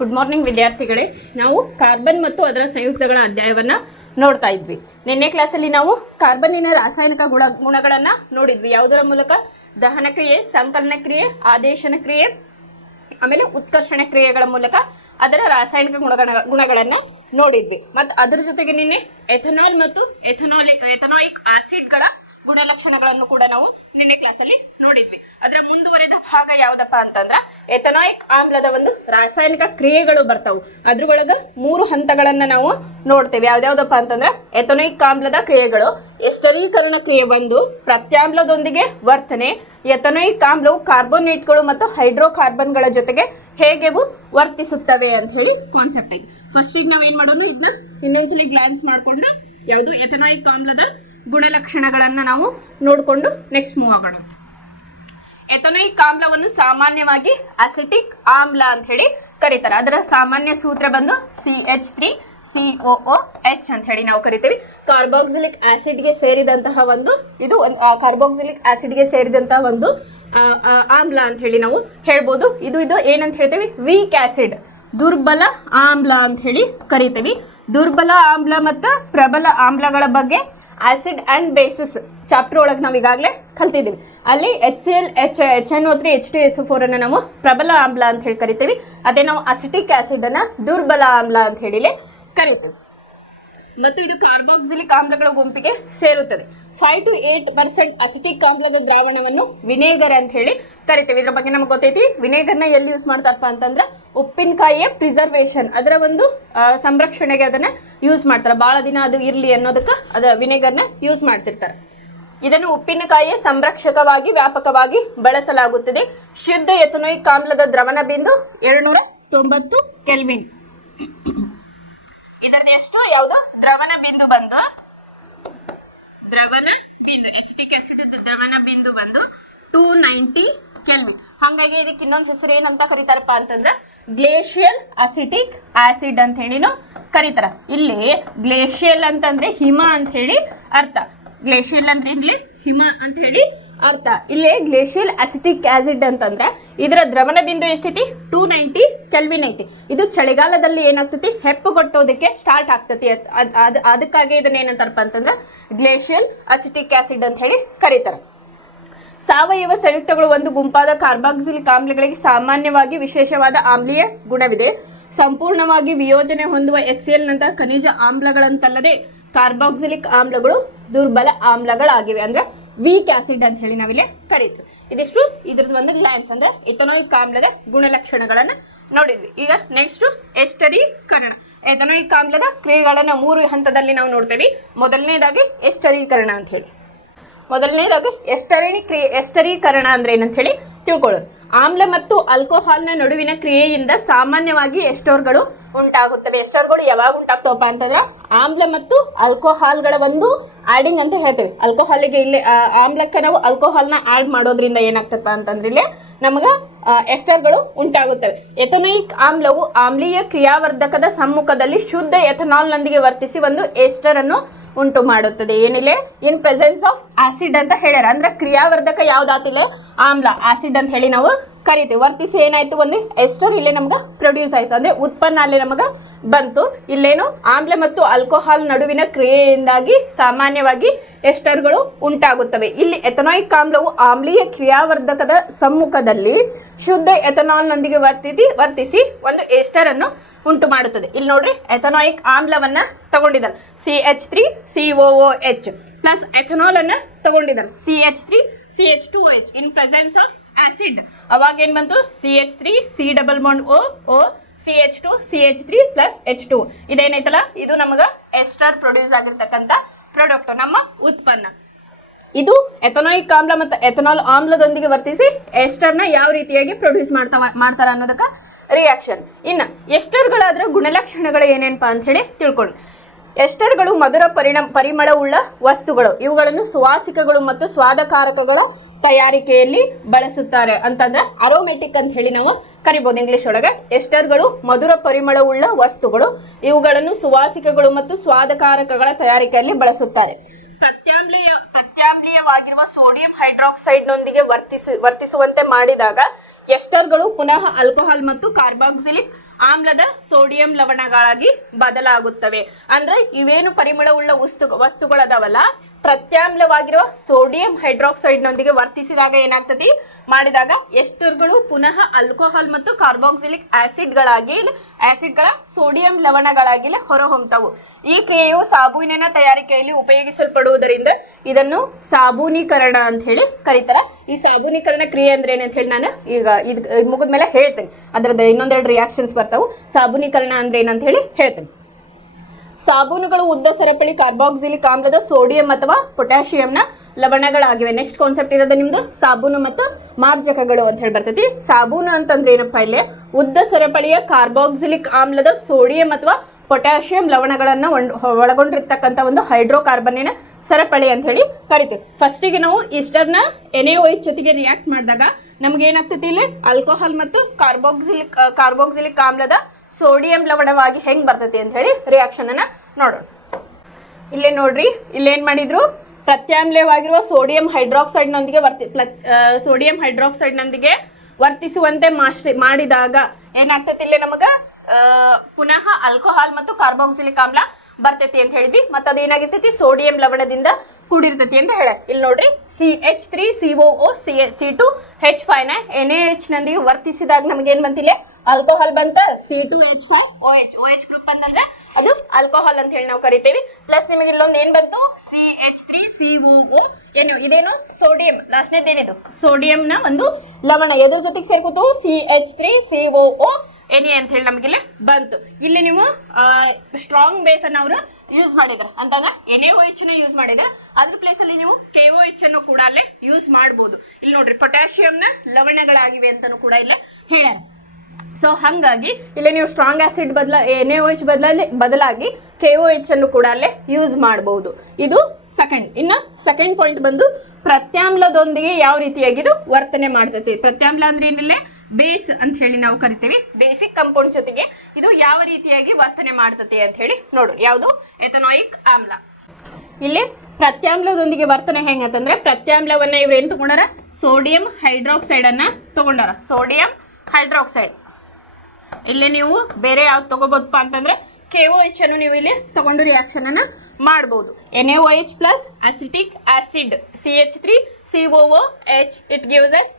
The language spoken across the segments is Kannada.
ಗುಡ್ ಮಾರ್ನಿಂಗ್ ವಿದ್ಯಾರ್ಥಿಗಳೇ. ನಾವು ಕಾರ್ಬನ್ ಮತ್ತು ಅದರ ಸಂಯುಕ್ತಗಳ ಅಧ್ಯಾಯವನ್ನ ನೋಡ್ತಾ ಇದ್ವಿ. ನಿನ್ನೆ ಕ್ಲಾಸಲ್ಲಿ ನಾವು ಕಾರ್ಬನ್ನಿನ ರಾಸಾಯನಿಕ ಗುಣಗಳನ್ನ ನೋಡಿದ್ವಿ. ಯಾವುದರ ಮೂಲಕ? ದಹನ ಕ್ರಿಯೆ, ಸಂಕಲನ ಕ್ರಿಯೆ, ಆದೇಶನ ಕ್ರಿಯೆ, ಆಮೇಲೆ ಉತ್ಕರ್ಷಣ ಕ್ರಿಯೆಗಳ ಮೂಲಕ ಅದರ ರಾಸಾಯನಿಕ ಗುಣಗಳನ್ನ ನೋಡಿದ್ವಿ. ಮತ್ತು ಅದರ ಜೊತೆಗೆ ನಿನ್ನೆ ಎಥನಾಲ್ ಮತ್ತು ಎಥನಾಯಿಕ್ ಆಸಿಡ್ಗಳ ಗುಣಲಕ್ಷಣಗಳನ್ನು ಕೂಡ ನಾವು ನಿನ್ನೆ ಕ್ಲಾಸಲ್ಲಿ ನೋಡಿದ್ವಿ. ಅದರ ಮುಂದುವರೆದ ಭಾಗ ಯಾವ್ದಪ್ಪ ಅಂತಂದ್ರ ಎಥನಾಯಿಕ್ ಆಮ್ಲದ ಒಂದು ರಾಸಾಯನಿಕ ಕ್ರಿಯೆಗಳು ಬರ್ತಾವು. ಅದ್ರೊಳಗ 3 ಹಂತಗಳನ್ನ ನಾವು ನೋಡ್ತೇವೆ. ಯಾವ್ದಾವ್ದಪ್ಪ ಅಂತಂದ್ರ ಎಥನಾಯಿಕ್ ಆಮ್ಲದ ಕ್ರಿಯೆಗಳು, ಎಸ್ಟರೀಕರಣ ಕ್ರಿಯೆ 1, ಪ್ರತ್ಯಾಮ್ಲದೊಂದಿಗೆ ವರ್ತನೆ. ಎಥನಾಯಿಕ್ ಆಮ್ಲವು ಕಾರ್ಬೋನೇಟ್ಗಳು ಮತ್ತು ಹೈಡ್ರೋಕಾರ್ಬನ್ಗಳ ಜೊತೆಗೆ ಹೇಗೆ ವರ್ತಿಸುತ್ತವೆ ಅಂತ ಹೇಳಿ ಕಾನ್ಸೆಪ್ಟ್ ಐತಿ. ಫಸ್ಟ್ ಈಗ ನಾವ್ ಏನ್ ಮಾಡೋಣ, ಇದನ್ನ ಇನ್ನೊಂದ್ಸಲಿ ಗ್ಲಾನ್ಸ್ ಮಾಡ್ಕೊಂಡು ಯಾವುದು ಎಥನಾಯಿಕ್ ಆಮ್ಲದ ಗುಣಲಕ್ಷಣಗಳನ್ನ ನಾವು ನೋಡಿಕೊಂಡು ನೆಕ್ಸ್ಟ್ ಮೂವ್ ಆಗೋಣ. ಎಥನಾಯಿಕ್ ಆಮ್ಲವನ್ನು ಸಾಮಾನ್ಯವಾಗಿ ಅಸಿಟಿಕ್ ಆಮ್ಲ ಅಂತ ಹೇಳಿ ಕರೀತಾರೆ. ಅದರ ಸಾಮಾನ್ಯ ಸೂತ್ರ ಬಂದು CH3COOH ಅಂತ ಹೇಳಿ ನಾವು ಕರಿತೀವಿ. ಕಾರ್ಬಾಕ್ಸಿಲಿಕ್ ಆಸಿಡ್ಗೆ ಸೇರಿದಂತಹ ಒಂದು ಕಾರ್ಬಾಕ್ಸಿಲಿಕ್ ಆಸಿಡ್ಗೆ ಸೇರಿದಂತಹ ಒಂದು ಆಮ್ಲ ಅಂತ ಹೇಳಿ ನಾವು ಹೇಳ್ಬೋದು. ಇದು ಏನಂತ ಹೇಳ್ತೀವಿ? ವೀಕ್ ಆಸಿಡ್, ದುರ್ಬಲ ಆಮ್ಲ ಅಂತ ಹೇಳಿ ಕರಿತೀವಿ. ದುರ್ಬಲ ಆಮ್ಲ ಮತ್ತು ಪ್ರಬಲ ಆಮ್ಲಗಳ ಬಗ್ಗೆ ಆಸಿಡ್ ಅಂಡ್ ಬೇಸಿಸ್ ಚಾಪ್ಟರ್ ಒಳಗೆ ನಾವು ಈಗಾಗಲೇ ಕಲ್ತಿದ್ದೀವಿ. ಅಲ್ಲಿ HCl, HNO3, H2SO4 ಅನ್ನ ನಾವು ಪ್ರಬಲ ಆಮ್ಲ ಅಂತ ಹೇಳಿ ಕರಿತೀವಿ. ಅದೇ ನಾವು ಅಸಿಟಿಕ್ ಆಸಿಡ್ ಅನ್ನ ದುರ್ಬಲ ಆಮ್ಲ ಅಂತ ಹೇಳಿ ಕರಿತೀವಿ. ಮತ್ತು ಇದು ಕಾರ್ಬಾಕ್ಸಿಲಿಕ್ ಆಮ್ಲಗಳ ಗುಂಪಿಗೆ ಸೇರುತ್ತದೆ. 5 to 8% ಅಸಿಟಿಕ್ ಆಮ್ಲದ ದ್ರಾವಣವನ್ನು ವಿನೇಗರ್ ಅಂತ ಹೇಳಿ ಕರಿತೀವಿ. ಇದ್ರ ಬಗ್ಗೆ ನಮ್ಗೆ ಗೊತ್ತೈತಿ. ವಿನೇಗರ್ನ ಎಲ್ಲಿ ಯೂಸ್ ಮಾಡ್ತಾರಪ್ಪ ಅಂತಂದ್ರೆ ಉಪ್ಪಿನಕಾಯಿಯ ಪ್ರಿಸರ್ವೇಷನ್, ಅದರ ಒಂದು ಸಂರಕ್ಷಣೆಗೆ ಅದನ್ನ ಯೂಸ್ ಮಾಡ್ತಾರೆ. ಬಹಳ ದಿನ ಅದು ಇರ್ಲಿ ಅನ್ನೋದಕ್ಕೆ ವಿನೇಗರ್ನ ಯೂಸ್ ಮಾಡ್ತಿರ್ತಾರೆ. ಇದನ್ನು ಉಪ್ಪಿನಕಾಯಿಯ ಸಂರಕ್ಷಕವಾಗಿ ವ್ಯಾಪಕವಾಗಿ ಬಳಸಲಾಗುತ್ತದೆ. ಶುದ್ಧ ಎಥನಾಯಿಕ್ ಆಮ್ಲದ ದ್ರವಣ ಬಿಂದು 290 ಕೆಲ್ವಿನ್. ಇದರದ್ದು ಎಷ್ಟು? ಯಾವುದು? ದ್ರವಣ ಬಿಂದು ಬಂದು ಎಸಿಟಿಕ್ ಆಸಿಡ್ ದ್ರವಣ ಬಿಂದು ಬಂದು 290 ಕೆಲ್ವಿನ್. ಹಾಗಾಗಿ ಇದಕ್ಕೆ ಇನ್ನೊಂದು ಹೆಸರು ಏನಂತ ಕರೀತಾರಪ್ಪ ಅಂತಂದ್ರೆ ಗ್ಲೇಷಿಯಲ್ ಅಸಿಟಿಕ್ ಆಸಿಡ್ ಅಂತ ಹೇಳಿನೂ ಕರೀತಾರ. ಇಲ್ಲಿ ಗ್ಲೇಷಿಯಲ್ ಅಂತಂದ್ರೆ ಹಿಮ ಅಂತ ಹೇಳಿ ಅರ್ಥ. ಗ್ಲೇಷಿಯಲ್ ಅಂದ್ರೆ ಇಲ್ಲಿ ಹಿಮ ಅಂತ ಹೇಳಿ ಅರ್ಥ. ಇಲ್ಲಿ ಗ್ಲೇಷಿಯಲ್ ಅಸಿಟಿಕ್ ಆಸಿಡ್ ಅಂತಂದ್ರೆ ಇದರ ದ್ರವಣ ಬಿಂದು ಎಷ್ಟೈತಿ? 290 ಕೆಲ್ವಿನ್ ಐತಿ. ಇದು ಚಳಿಗಾಲದಲ್ಲಿ ಏನಾಗ್ತತಿ? ಹೆಪ್ಪುಗೊಟ್ಟೋದಕ್ಕೆ ಸ್ಟಾರ್ಟ್ ಆಗ್ತತಿ. ಅದಕ್ಕಾಗಿ ಇದನ್ನ ಏನಂತಾರಪ್ಪ ಅಂತಂದ್ರೆ ಗ್ಲೇಷಿಯಲ್ ಅಸಿಟಿಕ್ ಆಸಿಡ್ ಅಂತ ಹೇಳಿ ಕರೀತಾರೆ. ಸಾವಯವ ಸಂಯುಕ್ತಗಳು ಒಂದು ಗುಂಪಾದ ಕಾರ್ಬಾಕ್ಸಿಲಿಕ್ ಆಮ್ಲಗಳಿಗೆ ಸಾಮಾನ್ಯವಾಗಿ ವಿಶೇಷವಾದ ಆಮ್ಲೀಯ ಗುಣವಿದೆ. ಸಂಪೂರ್ಣವಾಗಿ ವಿಯೋಜನೆ ಹೊಂದುವ HCl ನಂತಹ ಖನಿಜ ಆಮ್ಲಗಳಂತಲ್ಲದೆ ಕಾರ್ಬಾಕ್ಸಿಲಿಕ್ ಆಮ್ಲಗಳು ದುರ್ಬಲ ಆಮ್ಲಗಳಾಗಿವೆ. ಅಂದ್ರೆ ವೀಕ್ ಆಸಿಡ್ ಅಂತ ಹೇಳಿ ನಾವಿಲ್ಲಿ ಕರೀತೀವಿ. ಇದಿಷ್ಟು ಇದ್ರದ್ದು ಒಂದು ಗ್ಲಾನ್ಸ್ ಅಂದ್ರೆ ಎಥನಾಯಿಕ್ ಆಮ್ಲದ ಗುಣಲಕ್ಷಣಗಳನ್ನ ನೋಡಿದ್ವಿ. ಈಗ ನೆಕ್ಸ್ಟ್ ಎಸ್ಟರೀಕರಣ. ಎಥನಾಯಿಕ್ ಆಮ್ಲದ ಕ್ರಿಯೆಗಳನ್ನ 3 ಹಂತದಲ್ಲಿ ನಾವು ನೋಡ್ತೇವೆ. ಮೊದಲನೇದಾಗಿ ಎಸ್ಟರೀಕರಣ ಅಂತ ಹೇಳಿ. ಮೊದಲನೇದಾಗಿ ಎಸ್ಟರೀಕರಣ ಅಂದ್ರೆ ಏನಂತ ಹೇಳಿ ತಿಳ್ಕೊಳ್ಳೋಣ. ಆಮ್ಲ ಮತ್ತು ಆಲ್ಕೋಹಾಲ್ನ ನಡುವಿನ ಕ್ರಿಯೆಯಿಂದ ಸಾಮಾನ್ಯವಾಗಿ ಎಸ್ಟರ್ಗಳು ಉಂಟಾಗುತ್ತವೆ. ಎಸ್ಟರ್ಗಳು ಯಾವಾಗ ಉಂಟಾಗ್ತವಪ್ಪ ಅಂತಂದ್ರೆ ಆಮ್ಲ ಮತ್ತು ಆಲ್ಕೋಹಾಲ್ಗಳ ಒಂದು ಆಡಿಂಗ್ ಅಂತ ಹೇಳ್ತೇವೆ. ಆಲ್ಕೋಹಾಲಿಗೆ ಇಲ್ಲಿ ಆಮ್ಲಕ್ಕೆ ನಾವು ಆಲ್ಕೋಹಾಲ್ನ ಆಡ್ ಮಾಡೋದ್ರಿಂದ ಏನಾಗ್ತಪ್ಪ ಅಂತಂದ್ರೆ ಇಲ್ಲಿ ನಮಗ ಎಸ್ಟರ್ಗಳು ಉಂಟಾಗುತ್ತವೆ. ಎಥನಾಯಿಕ್ ಆಮ್ಲವು ಆಮ್ಲೀಯ ಕ್ರಿಯಾವರ್ಧಕದ ಸಮ್ಮುಖದಲ್ಲಿ ಶುದ್ಧ ಎಥನಾಲ್ ನೊಂದಿಗೆ ವರ್ತಿಸಿ ಒಂದು ಎಸ್ಟರ್ ಅನ್ನು ಉಂಟು ಮಾಡುತ್ತದೆ. ಏನಿಲ್ಲ? ಇನ್ ಪ್ರೆಸೆನ್ಸ್ ಆಫ್ ಆಸಿಡ್ ಅಂತ ಹೇಳ್ಯಾರ. ಅಂದ್ರೆ ಕ್ರಿಯಾವರ್ಧಕ ಯಾವ್ದಾತಿಲ್ಲ ಆಮ್ಲ, ಆಸಿಡ್ ಅಂತ ಹೇಳಿ ನಾವು ಕರಿತೀವಿ. ವರ್ತಿಸಿ ಏನಾಯ್ತು? ಒಂದು ಎಸ್ಟರ್ ಇಲ್ಲೇ ನಮ್ಗ ಪ್ರೊಡ್ಯೂಸ್ ಆಯ್ತು, ಅಂದ್ರೆ ಉತ್ಪನ್ನ ಅಲ್ಲಿ ನಮಗ ಬಂತು. ಇಲ್ಲೇನು? ಆಮ್ಲ ಮತ್ತು ಆಲ್ಕೋಹಾಲ್ ನಡುವಿನ ಕ್ರಿಯೆಯಿಂದಾಗಿ ಸಾಮಾನ್ಯವಾಗಿ ಎಸ್ಟರ್ಗಳು ಉಂಟಾಗುತ್ತವೆ. ಇಲ್ಲಿ ಎಥನಾಯಿಕ್ ಆಮ್ಲವು ಆಮ್ಲೀಯ ಕ್ರಿಯಾವರ್ಧಕದ ಸಮ್ಮುಖದಲ್ಲಿ ಶುದ್ಧ ಎಥನಾಲ್ ನೊಂದಿಗೆ ವರ್ತಿಸಿ ಒಂದು ಎಸ್ಟರ್ ಅನ್ನು ಉಂಟು ಮಾಡುತ್ತದೆ. ಇಲ್ಲಿ ನೋಡ್ರಿ, ಎಥನಾಯಿಕ್ ಆಮ್ಲವನ್ನ ತಗೊಂಡಿದ್ದಾರೆ CH3COOH ಪ್ಲಸ್ ಎಥನಾಲ್ ಅನ್ನ ತಗೊಂಡಿದ್ದಾರೆ CH3CH2OH in presence of acid. ಅವಾಗ ಏನ್ ಬಂತು? CH3C⁻O CH2CH3 plus H2. ಇದೇನೈತಲ್ಲ, ಇದು ನಮಗ ಎಸ್ಟರ್ ಪ್ರೊಡ್ಯೂಸ್ ಆಗಿರ್ತಕ್ಕಂಥ ಪ್ರಾಡಕ್ಟ್, ನಮ್ಮ ಉತ್ಪನ್ನ. ಇದು ಎಥನಾಯಿಕ್ ಆಮ್ಲ ಮತ್ತು ಎಥನಾಲ್ ಆಮ್ಲದೊಂದಿಗೆ ವರ್ತಿಸಿ ಎಸ್ಟರ್ನ ಯಾವ ರೀತಿಯಾಗಿ ಪ್ರೊಡ್ಯೂಸ್ ಮಾಡ್ತಾರ ಅನ್ನೋದಕ್ಕ ರಿಯಾಕ್ಷನ್. ಇನ್ನು ಎಸ್ಟರ್ಗಳಾದ್ರೆ ಗುಣಲಕ್ಷಣಗಳು ಏನೇನಪ್ಪ ಅಂತ ಹೇಳಿ ತಿಳ್ಕೊಳ್ಳಿ. ಎಸ್ಟರ್ಗಳು ಮಧುರ ಪರಿಮಳವುಳ್ಳ ವಸ್ತುಗಳು. ಇವುಗಳನ್ನು ಸುವಾಸಿಕಗಳು ಮತ್ತು ಸ್ವಾದಕಾರಕಗಳ ತಯಾರಿಕೆಯಲ್ಲಿ ಬಳಸುತ್ತಾರೆ. ಅಂತಂದ್ರೆ ಅರೋಮೆಟಿಕ್ ಅಂತ ಹೇಳಿ ನಾವು ಕರಿಬಹುದು ಇಂಗ್ಲಿಷ್ ಒಳಗೆ. ಎಸ್ಟರ್ಗಳು ಮಧುರ ಪರಿಮಳವುಳ್ಳ ವಸ್ತುಗಳು. ಇವುಗಳನ್ನು ಸುವಾಸಿಕಗಳು ಮತ್ತು ಸ್ವಾದಕಾರಕಗಳ ತಯಾರಿಕೆಯಲ್ಲಿ ಬಳಸುತ್ತಾರೆ. ಪ್ರತ್ಯಾಮ್ಲೀಯವಾಗಿರುವ ಸೋಡಿಯಂ ಹೈಡ್ರಾಕ್ಸೈಡ್ ನೊಂದಿಗೆ ವರ್ತಿಸುವಂತೆ ಮಾಡಿದಾಗ ಎಸ್ಟರ್ಗಳು ಪುನಃ ಆಲ್ಕೋಹಾಲ್ ಮತ್ತು ಕಾರ್ಬಾಕ್ಸಿಲಿಕ್ ಆಮ್ಲದ ಸೋಡಿಯಂ ಲವಣಗಳಾಗಿ ಬದಲಾಗುತ್ತವೆ. ಅಂದ್ರೆ ಇವೇನು ಪರಿಮಳವುಳ್ಳ ವಸ್ತುಗಳದಾವಲ್ಲ, ಪ್ರತ್ಯಾಮ್ಲವಾಗಿರುವ ಸೋಡಿಯಂ ಹೈಡ್ರಾಕ್ಸೈಡ್ ನೊಂದಿಗೆ ವರ್ತಿಸಿದಾಗ ಏನಾಗ್ತದೆ, ಮಾಡಿದಾಗ ಎಸ್ಟರ್ಗಳು ಪುನಃ ಆಲ್ಕೋಹಾಲ್ ಮತ್ತು ಕಾರ್ಬಾಕ್ಸಿಲಿಕ್ ಆಸಿಡ್ಗಳ ಸೋಡಿಯಂ ಲವಣಗಳಾಗಿ ಹೊರಹೊಮ್ಮುತ್ತವು. ಈ ಕ್ರಿಯೆಯು ಸಾಬೂನಿನ ತಯಾರಿಕೆಯಲ್ಲಿ ಉಪಯೋಗಿಸಲ್ಪಡುವುದರಿಂದ ಇದನ್ನು ಸಾಬೂನೀಕರಣ ಅಂತ ಹೇಳಿ ಕರೀತಾರೆ. ಈ ಸಾಬೂನೀಕರಣ ಕ್ರಿಯೆ ಅಂದ್ರೆ ಏನಂತ ಹೇಳಿ ನಾನು ಈಗ ಇದು ಮುಗಿದ್ಮೇಲೆ ಹೇಳ್ತೇನೆ. ಅದರದ್ದು ಇನ್ನೊಂದೆರಡು ರಿಯಾಕ್ಷನ್ಸ್ ಬರ್ತಾವು. ಸಾಬೂನೀಕರಣ ಅಂದ್ರೆ ಏನಂತ ಹೇಳಿ ಹೇಳ್ತೇನೆ. ಸಾಬೂನುಗಳು ಉದ್ದ ಸರಪಳಿ ಕಾರ್ಬಾಕ್ಸಿಲಿಕ್ ಆಮ್ಲದ ಸೋಡಿಯಂ ಅಥವಾ ಪೊಟ್ಯಾಷಿಯಂನ ಲವಣಗಳಾಗಿವೆ. ನೆಕ್ಸ್ಟ್ ಕಾನ್ಸೆಪ್ಟ್ ಇರೋದು ನಿಮ್ದು ಸಾಬೂನು ಮತ್ತು ಮಾರ್ಜಕಗಳು ಅಂತ ಹೇಳಿ ಬರ್ತೈತಿ. ಸಾಬೂನು ಅಂತಂದ್ರೆ ಏನಪ್ಪಾ, ಇಲ್ಲಿ ಉದ್ದ ಸರಪಳಿಯ ಕಾರ್ಬಾಕ್ಸಿಲಿಕ್ ಆಮ್ಲದ ಸೋಡಿಯಂ ಅಥವಾ ಪೊಟ್ಯಾಷಿಯಂ ಲವಣಗಳನ್ನ ಒಳಗೊಂಡಿರ್ತಕ್ಕಂಥ ಒಂದು ಹೈಡ್ರೋಕಾರ್ಬನ್ನಿನ ಸರಪಳಿ ಅಂತ ಹೇಳಿ ಕರಿತೀವಿ. ಫಸ್ಟಿಗೆ ನಾವು ಈಸ್ಟರ್ನ NaOH ಜೊತೆಗೆ ರಿಯಾಕ್ಟ್ ಮಾಡಿದಾಗ ನಮ್ಗೆ ಏನಾಗ್ತೈತಿ, ಇಲ್ಲಿ ಆಲ್ಕೋಹಾಲ್ ಮತ್ತು ಕಾರ್ಬಾಕ್ಸಿಲಿಕ್ ಆಮ್ಲದ ಸೋಡಿಯಂ ಲವಣವಾಗಿ ಹೆಂಗ್ ಬರ್ತೈತಿ ಅಂತ ಹೇಳಿ ರಿಯಾಕ್ಷನ್ ಅನ್ನ ನೋಡೋಣ. ಇಲ್ಲೇ ನೋಡ್ರಿ, ಇಲ್ಲೇನ್ ಮಾಡಿದ್ರು, ಪ್ರತ್ಯಾಮ್ಲವಾಗಿರುವ ಸೋಡಿಯಂ ಹೈಡ್ರಾಕ್ಸೈಡ್ ನೊಂದಿಗೆ ವರ್ತಿಸುವಂತೆ ಮಾಡಿದಾಗ ಏನಾಗ್ತೈತಿ, ಇಲ್ಲಿ ನಮಗ ಪುನಃ ಆಲ್ಕೋಹಾಲ್ ಮತ್ತು ಕಾರ್ಬಾಕ್ಸಿಲಿಕ್ ಆಮ್ಲ ಬರ್ತೈತಿ ಅಂತ ಹೇಳಿದ್ವಿ. ಮತ್ತೆ ಅದೇನಾಗಿರ್ತೈತಿ, ಸೋಡಿಯಂ ಲವಣದಿಂದ ಕೂಡಿರ್ತೈತಿ ಅಂತ ಹೇಳ. ಇಲ್ಲಿ ನೋಡ್ರಿ, CH3COO C2H5 ನ NaH ನೊಂದಿಗೆ ವರ್ತಿಸಿದಾಗ ನಮಗೇನ್ ಬಂತಿಲ್ಲ, ಆಲ್ಕೋಹಾಲ್ ಬಂತ, C2H5OH OH ಗ್ರೂಪ್ ಅಂತಂದ್ರೆ ಅದು ಆಲ್ಕೋಹಾಲ್ ಅಂತ ಹೇಳಿ ನಾವು ಕರಿತೇವೆ. ಪ್ಲಸ್ ನಿಮಗೆ ಇಲ್ಲೊಂದು ಏನ್ ಬಂತು, CH3COO ಇದೇನು ಸೋಡಿಯಂ, ಲಾಸ್ಟ್ನೇದೇನಿದು ಸೋಡಿಯಂನ ಒಂದು ಲವಣ ಎದ್ರ ಜೊತೆಗೆ ಸೇರ್ಕೋತು, CH3COO Na ಅಂತ ಹೇಳಿ ನಮಗಿಲ್ಲಿ ಬಂತು. ಇಲ್ಲಿ ನೀವು ಸ್ಟ್ರಾಂಗ್ ಬೇಸ್ ಅನ್ನ ಅವರು ಯೂಸ್ ಮಾಡಿದ್ರ ಅಂತಂದ್ರೆ NaOH ನ ಯೂಸ್ ಮಾಡಿದ್ರೆ ಅದ್ರ ಪ್ಲೇಸ್ ಅಲ್ಲಿ ನೀವು KOH ಅನ್ನು ಕೂಡ ಅಲ್ಲೇ ಯೂಸ್ ಮಾಡಬಹುದು. ಇಲ್ಲಿ ನೋಡ್ರಿ, ಪೊಟ್ಯಾಷಿಯಂನ ಲವಣಗಳಾಗಿವೆ ಅಂತಾನು ಕೂಡ ಇಲ್ಲ ಹೇಳ್ಯಾರ. ಸೊ ಹಂಗಾಗಿ ಇಲ್ಲಿ ನೀವು ಸ್ಟ್ರಾಂಗ್ ಆಸಿಡ್ NaOH ಬದಲಾಗಿ KOH ಅನ್ನು ಕೂಡ ಅಲ್ಲೇ ಯೂಸ್ ಮಾಡಬಹುದು. ಇದು ಸೆಕೆಂಡ್. ಇನ್ನು ಸೆಕೆಂಡ್ ಪಾಯಿಂಟ್ ಬಂದು ಪ್ರತ್ಯಾಮ್ಲದೊಂದಿಗೆ ಯಾವ ರೀತಿಯಾಗಿದು ವರ್ತನೆ ಮಾಡ್ತೈತಿ. ಪ್ರತ್ಯಾಮ್ಲ ಅಂದ್ರೆ ಏನಿಲ್ಲ, ಬೇಸ್ ಅಂತ ಹೇಳಿ ನಾವು ಕರಿತೀವಿ. ಬೇಸಿಕ್ ಕಂಪೌಂಡ್ ಜೊತೆಗೆ ಇದು ಯಾವ ರೀತಿಯಾಗಿ ವರ್ತನೆ ಮಾಡ್ತತಿ ಅಂತ ಹೇಳಿ ನೋಡು. ಯಾವುದು, ಎಥನಾಯಿಕ್ ಆಮ್ಲ. ಇಲ್ಲಿ ಪ್ರತ್ಯಾಮ್ಲದೊಂದಿಗೆ ವರ್ತನೆ ಹೆಂಗಂತಂದ್ರೆ, ಪ್ರತ್ಯಾಮ್ಲವನ್ನ ಇವ್ರು ಏನ್ ತಗೊಂಡಾರ, ಸೋಡಿಯಂ ಹೈಡ್ರಾಕ್ಸೈಡ್ ಅನ್ನ ತಗೊಂಡಾರ. ಸೋಡಿಯಂ ಹೈಡ್ರಾಕ್ಸೈಡ್ ಇಲ್ಲಿ ನೀವು ಬೇರೆ ಯಾವ್ದು ತಗೋಬಹುದಪ್ಪ ಅಂತಂದ್ರೆ KOH ಅನ್ನು ನೀವು ಇಲ್ಲಿ ತಗೊಂಡು ರಿಯಾಕ್ಷನ್ ಅನ್ನ ಮಾಡಬಹುದು. NaOH plus acetic acid CH3COOH it gives us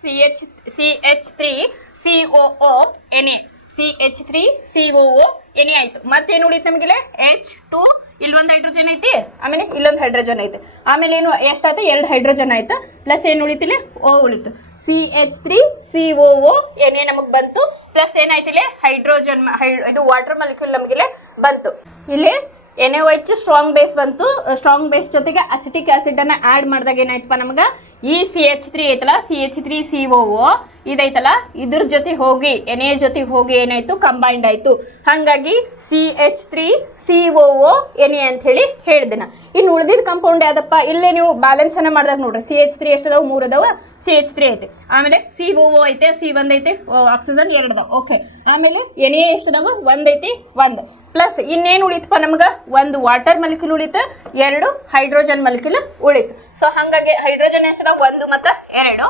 CH3COO Na CH3COO Na ಆಯ್ತು. ಮತ್ತೇನು ಉಳಿತು ನಮಗಿಲ್ಲ, H2 ಇಲ್ಲೊಂದು ಹೈಡ್ರೋಜನ್ ಐತಿ, ಆಮೇಲೆ ಇಲ್ಲೊಂದು ಹೈಡ್ರೋಜನ್ ಐತಿ, ಆಮೇಲೆ ಏನು ಎಷ್ಟಾಯ್ತು, 2 ಹೈಡ್ರೋಜನ್ ಆಯ್ತು. ಪ್ಲಸ್ ಏನು ಉಳಿತಿಲ್ಲ, O ಉಳಿತು. CH3COO Na ನಮಗ್ ಬಂತು. ಪ್ಲಸ್ ಏನಾಯ್ತಿಲ್ಲ, ಹೈಡ್ರೋಜನ್ ಇದು ವಾಟರ್ ಮಾಲಿಕ್ಯೂಲ್ ನಮಗಿಲ್ಲ ಬಂತು. ಇಲ್ಲಿ NaOH ಸ್ಟ್ರಾಂಗ್ ಬೇಸ್ ಬಂತು. ಸ್ಟ್ರಾಂಗ್ ಬೇಸ್ ಜೊತೆಗೆ ಅಸಿಟಿಕ್ ಆಸಿಡ್ ಅನ್ನ ಆಡ್ ಮಾಡಿದಾಗ ಏನಾಯ್ತಪ್ಪ ನಮಗ, ಈ CH3 ಐತಲ್ಲ, CH3COO ಇದೈತಲ್ಲ, ಇದ್ರ ಜೊತೆ ಹೋಗಿ Na ಜೊತೆ ಹೋಗಿ ಏನಾಯ್ತು, ಕಂಬೈಂಡ್ ಆಯ್ತು. ಹಾಗಾಗಿ CH3COO Na ಅಂತ ಹೇಳಿ ಹೇಳಿದೆನ. ಇನ್ನು ಉಳಿದಿದ್ದ ಕಂಪೌಂಡ್ ಯಾವ್ದಪ್ಪ, ಇಲ್ಲೇ ನೀವು ಬ್ಯಾಲೆನ್ಸ್ ಅನ್ನ ಮಾಡಿದಾಗ ನೋಡ್ರಿ, CH3 ಎಷ್ಟದಾವ, 3 ಅದಾವ, CH3 ಐತೆ, ಆಮೇಲೆ COO ಐತೆ, C1 ಐತೆ, ಆಕ್ಸಿಜನ್ 2 ಅದಾವ. ಓಕೆ, ಆಮೇಲೆ Na ಎಷ್ಟದಾವ, 1 ಐತಿ, 1 ಪ್ಲಸ್ ಇನ್ನೇನು ಉಳಿತಪ್ಪ ನಮ್ಗ, 1 ವಾಟರ್ ಮಾಲಿಕ್ಯೂಲ್ ಉಳಿತು, 2 ಹೈಡ್ರೋಜನ್ ಮಾಲಿಕ್ಯೂಲ್ ಉಳಿತು. ಸೊ ಹಂಗಾಗಿ ಹೈಡ್ರೋಜನ್ ಎಷ್ಟದ, 1 ಮತ್ತು 2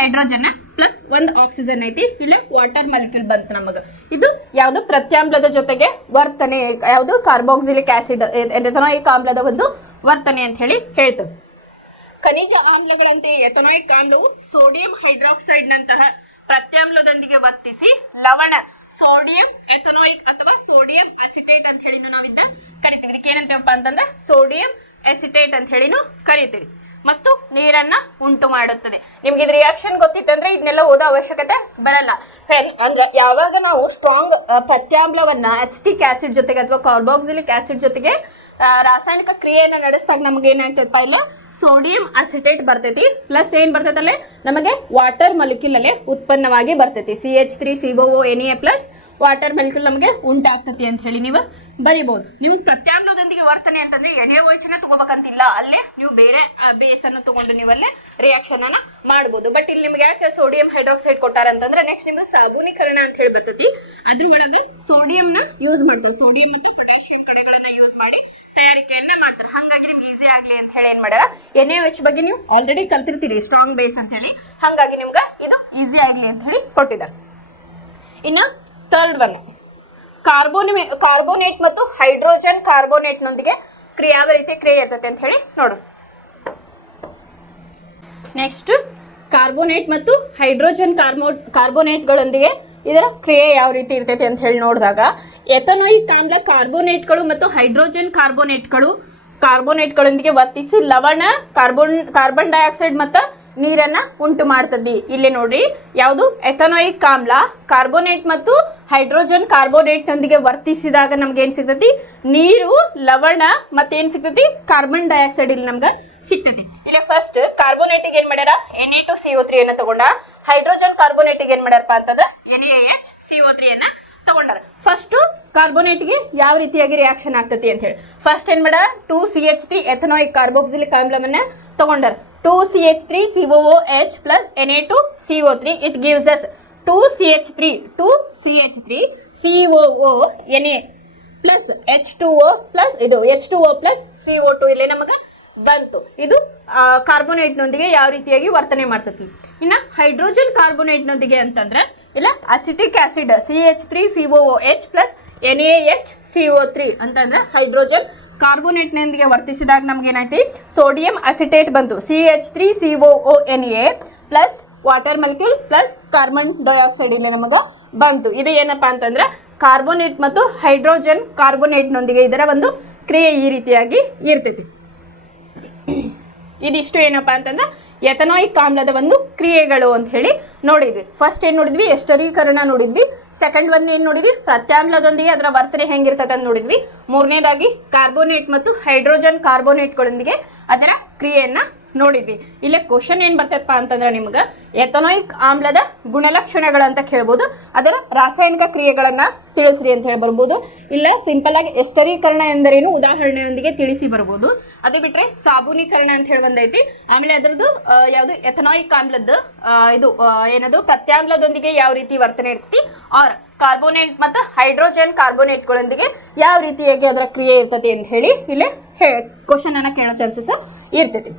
ಹೈಡ್ರೋಜನ್ ಪ್ಲಸ್ 1 ಆಕ್ಸಿಜನ್ ಐತಿ. ಇಲ್ಲಿ ವಾಟರ್ ಮಾಲಿಕ್ಯೂಲ್ ಬಂತು ನಮಗ. ಇದು ಯಾವುದು, ಪ್ರತ್ಯಾಮ್ಲದ ಜೊತೆಗೆ ವರ್ತನೆ, ಯಾವುದು ಕಾರ್ಬಾಕ್ಸಿಲಿಕ್ ಆಸಿಡ್ ಎಥನಾಯಿಕ್ ಆಮ್ಲದ ಒಂದು ವರ್ತನೆ ಅಂತ ಹೇಳಿ ಹೇಳ್ತೇವೆ. ಖನಿಜ ಆಮ್ಲಗಳಂತೆ ಎಥನಾಯಿಕ್ ಆಮ್ಲವು ಸೋಡಿಯಂ ಹೈಡ್ರಾಕ್ಸೈಡ್ ನಂತಹ ಪ್ರತ್ಯಾಮ್ಲದೊಂದಿಗೆ ವರ್ತಿಸಿ ಲವಣ ಸೋಡಿಯಂ ಎಥನಾಯಿಕ್ ಅಥವಾ ಸೋಡಿಯಂ ಅಸಿಟೇಟ್ ಅಂತ ಹೇಳಿ ನಾವಿದ್ದ ಕರಿತೀವಿ. ಇದಕ್ಕೆ ಏನಂತೀವಪ್ಪ ಅಂತಂದ್ರೆ ಸೋಡಿಯಂ ಎಸಿಟೇಟ್ ಅಂತ ಹೇಳಿ ಕರಿತೀವಿ. ಮತ್ತು ನೀರನ್ನ ಉಂಟು ಮಾಡುತ್ತದೆ. ನಿಮ್ಗೆ ಇದು ರಿಯಾಕ್ಷನ್ ಗೊತ್ತಿತ್ತಂದ್ರೆ ಇದನ್ನೆಲ್ಲ ಓದೋ ಅವಶ್ಯಕತೆ ಬರಲ್ಲ. ಅಂದ್ರೆ ಯಾವಾಗ ನಾವು ಸ್ಟ್ರಾಂಗ್ ಪ್ರತ್ಯಾಮ್ಲವನ್ನ ಅಸಿಟಿಕ್ ಆಸಿಡ್ ಜೊತೆಗೆ ಅಥವಾ ಕಾರ್ಬಾಕ್ಸಿಲಿಕ್ ಆಸಿಡ್ ಜೊತೆಗೆ ರಾಸಾಯನಿಕ ಕ್ರಿಯೆಯನ್ನ ನಡೆಸಿದಾಗ ನಮ್ಗೆ ಏನಾಗ್ತೈತಪ್ಪ, ಇಲ್ಲ ಸೋಡಿಯಂ ಅಸಿಟೇಟ್ ಬರ್ತೈತಿ. ಪ್ಲಸ್ ಏನ್ ಬರ್ತೈತಲ್ಲೇ ನಮಗೆ ವಾಟರ್ ಮಾಲಿಕ್ಯೂಲ್ ಅಲ್ಲೇ ಉತ್ಪನ್ನವಾಗಿ ಬರ್ತೈತಿ. CH3COO Na plus water molecule ನಮಗೆ ಉಂಟಾಗ್ತತಿ ಅಂತ ಹೇಳಿ ನೀವು ಬರಿಬಹುದು. ನಿಮ್ಗೆ ಪ್ರತ್ಯಾಮ್ಲದೊಂದಿಗೆ ವರ್ತನೆ ಅಂತಂದ್ರೆ NaOH ತಗೋಬೇಕಂತಿಲ್ಲ, ಅಲ್ಲೇ ನೀವು ಬೇರೆ ಬೇಸ್ ಅನ್ನು ತಗೊಂಡು ನೀವಲ್ಲೇ ರಿಯಾಕ್ಷನ್ ಅನ್ನ ಮಾಡಬಹುದು. ಬಟ್ ಇಲ್ಲಿ ನಿಮ್ಗೆ ಯಾಕೆ ಸೋಡಿಯಂ ಹೈಡ್ರಾಕ್ಸೈಡ್ ಕೊಟ್ಟಾರ ಅಂತಂದ್ರೆ ನೆಕ್ಸ್ಟ್ ನಿಮ್ಗೆ ಸಾಬೂನೀಕರಣ ಅಂತ ಹೇಳಿ ಬರ್ತೈತಿ. ಅದ್ರೊಳಗೆ ಸೋಡಿಯಂ ನ ಯೂಸ್ ಮಾಡ್ತೇವೆ. ಸೋಡಿಯಂ ಮತ್ತು ಪೊಟ್ಯಾಷಿಯಂ ಕಡೆಗಳನ್ನ ಯೂಸ್ ಮಾಡಿ ತಯಾರಿಕೆಯನ್ನ ಮಾಡ್ತಾರೆ. ಹಾಗಾಗಿ ನಿಮ್ಗೆ ಈಸಿ ಆಗ್ಲಿ ಅಂತ ಹೇಳಿ ಏನ್ ಮಾಡ್ಯಾರ, NaOH ಬಗ್ಗೆ ನೀವು ಆಲ್ರೆಡಿ ಕಲ್ತಿರ್ತೀರಿ, ಸ್ಟ್ರಾಂಗ್ ಬೇಸ್ ಅಂತ ಹೇಳಿ. ಹಾಗಾಗಿ ನಿಮ್ಗೆ ಇದು ಈಸಿ ಆಗ್ಲಿ ಅಂತ ಹೇಳಿ ಕೊಟ್ಟಿದ್ದಾರೆ. ಇನ್ನು ಥರ್ಡ್ ಒನ್ ಕಾರ್ಬೋನೇಟ್ ಮತ್ತು ಹೈಡ್ರೋಜನ್ ಕಾರ್ಬೋನೇಟ್ ನೊಂದಿಗೆ ಯಾವ ರೀತಿ ಕ್ರಿಯೆ ಇರ್ತೈತೆ ಅಂತ ಹೇಳಿ ನೋಡು. ನೆಕ್ಸ್ಟ್ ಕಾರ್ಬೋನೇಟ್ ಮತ್ತು ಹೈಡ್ರೋಜನ್ ಕಾರ್ಬೋನೇಟ್ಗಳೊಂದಿಗೆ ಇದರ ಕ್ರಿಯೆ ಯಾವ ರೀತಿ ಇರ್ತೈತೆ ಅಂತ ಹೇಳಿ ನೋಡಿದಾಗ, ಎಥನೋಯಿಕ್ ಆಮ್ಲ ಕಾರ್ಬೋನೇಟ್ಗಳು ಮತ್ತು ಹೈಡ್ರೋಜನ್ ಕಾರ್ಬೋನೇಟ್ಗಳೊಂದಿಗೆ ವರ್ತಿಸಿ ಲವಣ, ಕಾರ್ಬನ್ ಡೈಆಕ್ಸೈಡ್ ಮತ್ತು ನೀರನ್ನ ಉಂಟು ಮಾಡ್ತದೆ. ಇಲ್ಲಿ ನೋಡ್ರಿ, ಯಾವುದು ಎಥನೋಯಿಕ್ ಆಮ್ಲ ಕಾರ್ಬೋನೇಟ್ ಮತ್ತು ಹೈಡ್ರೋಜನ್ ಕಾರ್ಬೋನೇಟ್ನೊಂದಿಗೆ ವರ್ತಿಸಿದಾಗ ನಮ್ಗೆ ಏನ್ ಸಿಗ್ತತಿ? ನೀರು, ಲವಣ ಮತ್ತೇನ್ ಸಿಗ್ತತಿ? ಕಾರ್ಬನ್ ಡೈಆಕ್ಸೈಡ್ ಇಲ್ಲಿ ನಮ್ಗೆ ಸಿಗ್ತತಿ. ಇಲ್ಲಿ ಫಸ್ಟ್ ಕಾರ್ಬೋನೇಟಿಗೆ ಏನ್ ಮಾಡ್ಯಾರ? Na2CO3 ಅನ್ನ ತಗೊಂಡ. ಹೈಡ್ರೋಜನ್ ಕಾರ್ಬೋನೇಟಿಗೆ ಏನ್ ಮಾಡ್ಯಾರಪ್ಪ ಅಂತಂದ್ರೆ NaHCO3 ಅನ್ನ ತಗೊಂಡಾರ. ಫಸ್ಟ್ ಕಾರ್ಬೋನೇಟ್ಗೆ ಯಾವ ರೀತಿಯಾಗಿ ರಿಯಾಕ್ಷನ್ ಆಗ್ತತಿ ಅಂತ ಹೇಳಿ ಫಸ್ಟ್ ಏನ್ ಮಾಡ 2CH3 ಎಥನೋಯಿಕ್ ಕಾರ್ಬೋಕ್ಸಿಲಿಕ್ ಆಮ್ಲವನ್ನ ತಗೊಂಡಾರ. 2CH3COOH plus Na2CO3 it gives us 2CH3 COO Na plus H2O plus ಇದು H2O plus CO2 ಇಲ್ಲಿ ನಮಗೆ ಬಂತು. ಇದು ಕಾರ್ಬೋನೇಟ್ನೊಂದಿಗೆ ಯಾವ ರೀತಿಯಾಗಿ ವರ್ತನೆ ಮಾಡ್ತತಿ. ಇನ್ನು ಹೈಡ್ರೋಜನ್ ಕಾರ್ಬೋನೇಟ್ನೊಂದಿಗೆ ಅಂತಂದ್ರೆ ಇಲ್ಲ acetic acid CH3COOH plus NaHCO3 ಅಂತಂದ್ರೆ ಹೈಡ್ರೋಜನ್ ಕಾರ್ಬೋನೇಟ್ನೊಂದಿಗೆ ವರ್ತಿಸಿದಾಗ ನಮ್ಗೆ ಏನಾಯ್ತಿ? ಸೋಡಿಯಂ ಅಸಿಟೇಟ್ ಬಂತು CH3COONA plus water molecule plus carbon dioxide ಇಲ್ಲಿ ನಮಗೆ ಬಂತು. ಇದು ಏನಪ್ಪಾ ಅಂತಂದ್ರೆ ಕಾರ್ಬೋನೇಟ್ ಮತ್ತು ಹೈಡ್ರೋಜನ್ ಕಾರ್ಬೋನೇಟ್ನೊಂದಿಗೆ ಇದರ ಒಂದು ಕ್ರಿಯೆ ಈ ರೀತಿಯಾಗಿ ಇರ್ತೈತಿ. ಇದಿಷ್ಟು ಏನಪ್ಪಾ ಅಂತಂದ್ರೆ ಎಥನೋಯಿಕ್ ಆಮ್ಲದ ಒಂದು ಕ್ರಿಯೆಗಳು ಅಂತ ಹೇಳಿ ನೋಡಿದ್ವಿ. ಫಸ್ಟ್ ಏನ್ ನೋಡಿದ್ವಿ? ಎಸ್ಟರೀಕರಣ ನೋಡಿದ್ವಿ. ಸೆಕೆಂಡ್ ಒನ್ ಏನ್ ನೋಡಿದ್ವಿ? ಪ್ರತ್ಯಾಮ್ಲದೊಂದಿಗೆ ಅದರ ವರ್ತನೆ ಹೆಂಗಿರ್ತದೆ ಅಂತ ನೋಡಿದ್ವಿ. ಮೂರನೇದಾಗಿ ಕಾರ್ಬೋನೇಟ್ ಮತ್ತು ಹೈಡ್ರೋಜನ್ ಕಾರ್ಬೋನೇಟ್ಗಳೊಂದಿಗೆ ಅದರ ಕ್ರಿಯೆಯನ್ನ ನೋಡಿದ್ವಿ. ಇಲ್ಲಿ ಕ್ವಶನ್ ಏನ್ ಬರ್ತೈತಪ್ಪ ಅಂತಂದ್ರೆ ನಿಮ್ಗೆ ಎಥನೋಯಿಕ್ ಆಮ್ಲದ ಗುಣಲಕ್ಷಣಗಳಂತ ಕೇಳ್ಬೋದು, ಅದರ ರಾಸಾಯನಿಕ ಕ್ರಿಯೆಗಳನ್ನ ತಿಳಿಸ್ರಿ ಅಂತ ಹೇಳಿ ಬರ್ಬೋದು. ಇಲ್ಲ ಸಿಂಪಲ್ ಆಗಿ ಎಸ್ಟರೀಕರಣ ಎಂದರೇನು ಉದಾಹರಣೆಯೊಂದಿಗೆ ತಿಳಿಸಿ ಬರ್ಬೋದು. ಅದು ಬಿಟ್ರೆ ಸಾಬೂನೀಕರಣ ಅಂತ ಹೇಳಿ ಬಂದೈತಿ. ಆಮೇಲೆ ಅದರದ್ದು ಯಾವುದು ಎಥನೋಯಿಕ್ ಆಮ್ಲದ್ದು ಇದು ಏನದು ಪ್ರತ್ಯಾಮ್ಲದೊಂದಿಗೆ ಯಾವ ರೀತಿ ವರ್ತನೆ ಇರ್ತೈತಿ, ಆರ್ ಕಾರ್ಬೋನೇಟ್ ಮತ್ತು ಹೈಡ್ರೋಜನ್ ಕಾರ್ಬೋನೇಟ್ಗಳೊಂದಿಗೆ ಯಾವ ರೀತಿಯಾಗಿ ಅದರ ಕ್ರಿಯೆ ಇರ್ತೈತಿ ಅಂತ ಹೇಳಿ ಇಲ್ಲಿ ಕ್ವಶನ್ ಅನ್ನ ಕೇಳೋ ಚಾನ್ಸಸ್ ಇರ್ತೈತಿ.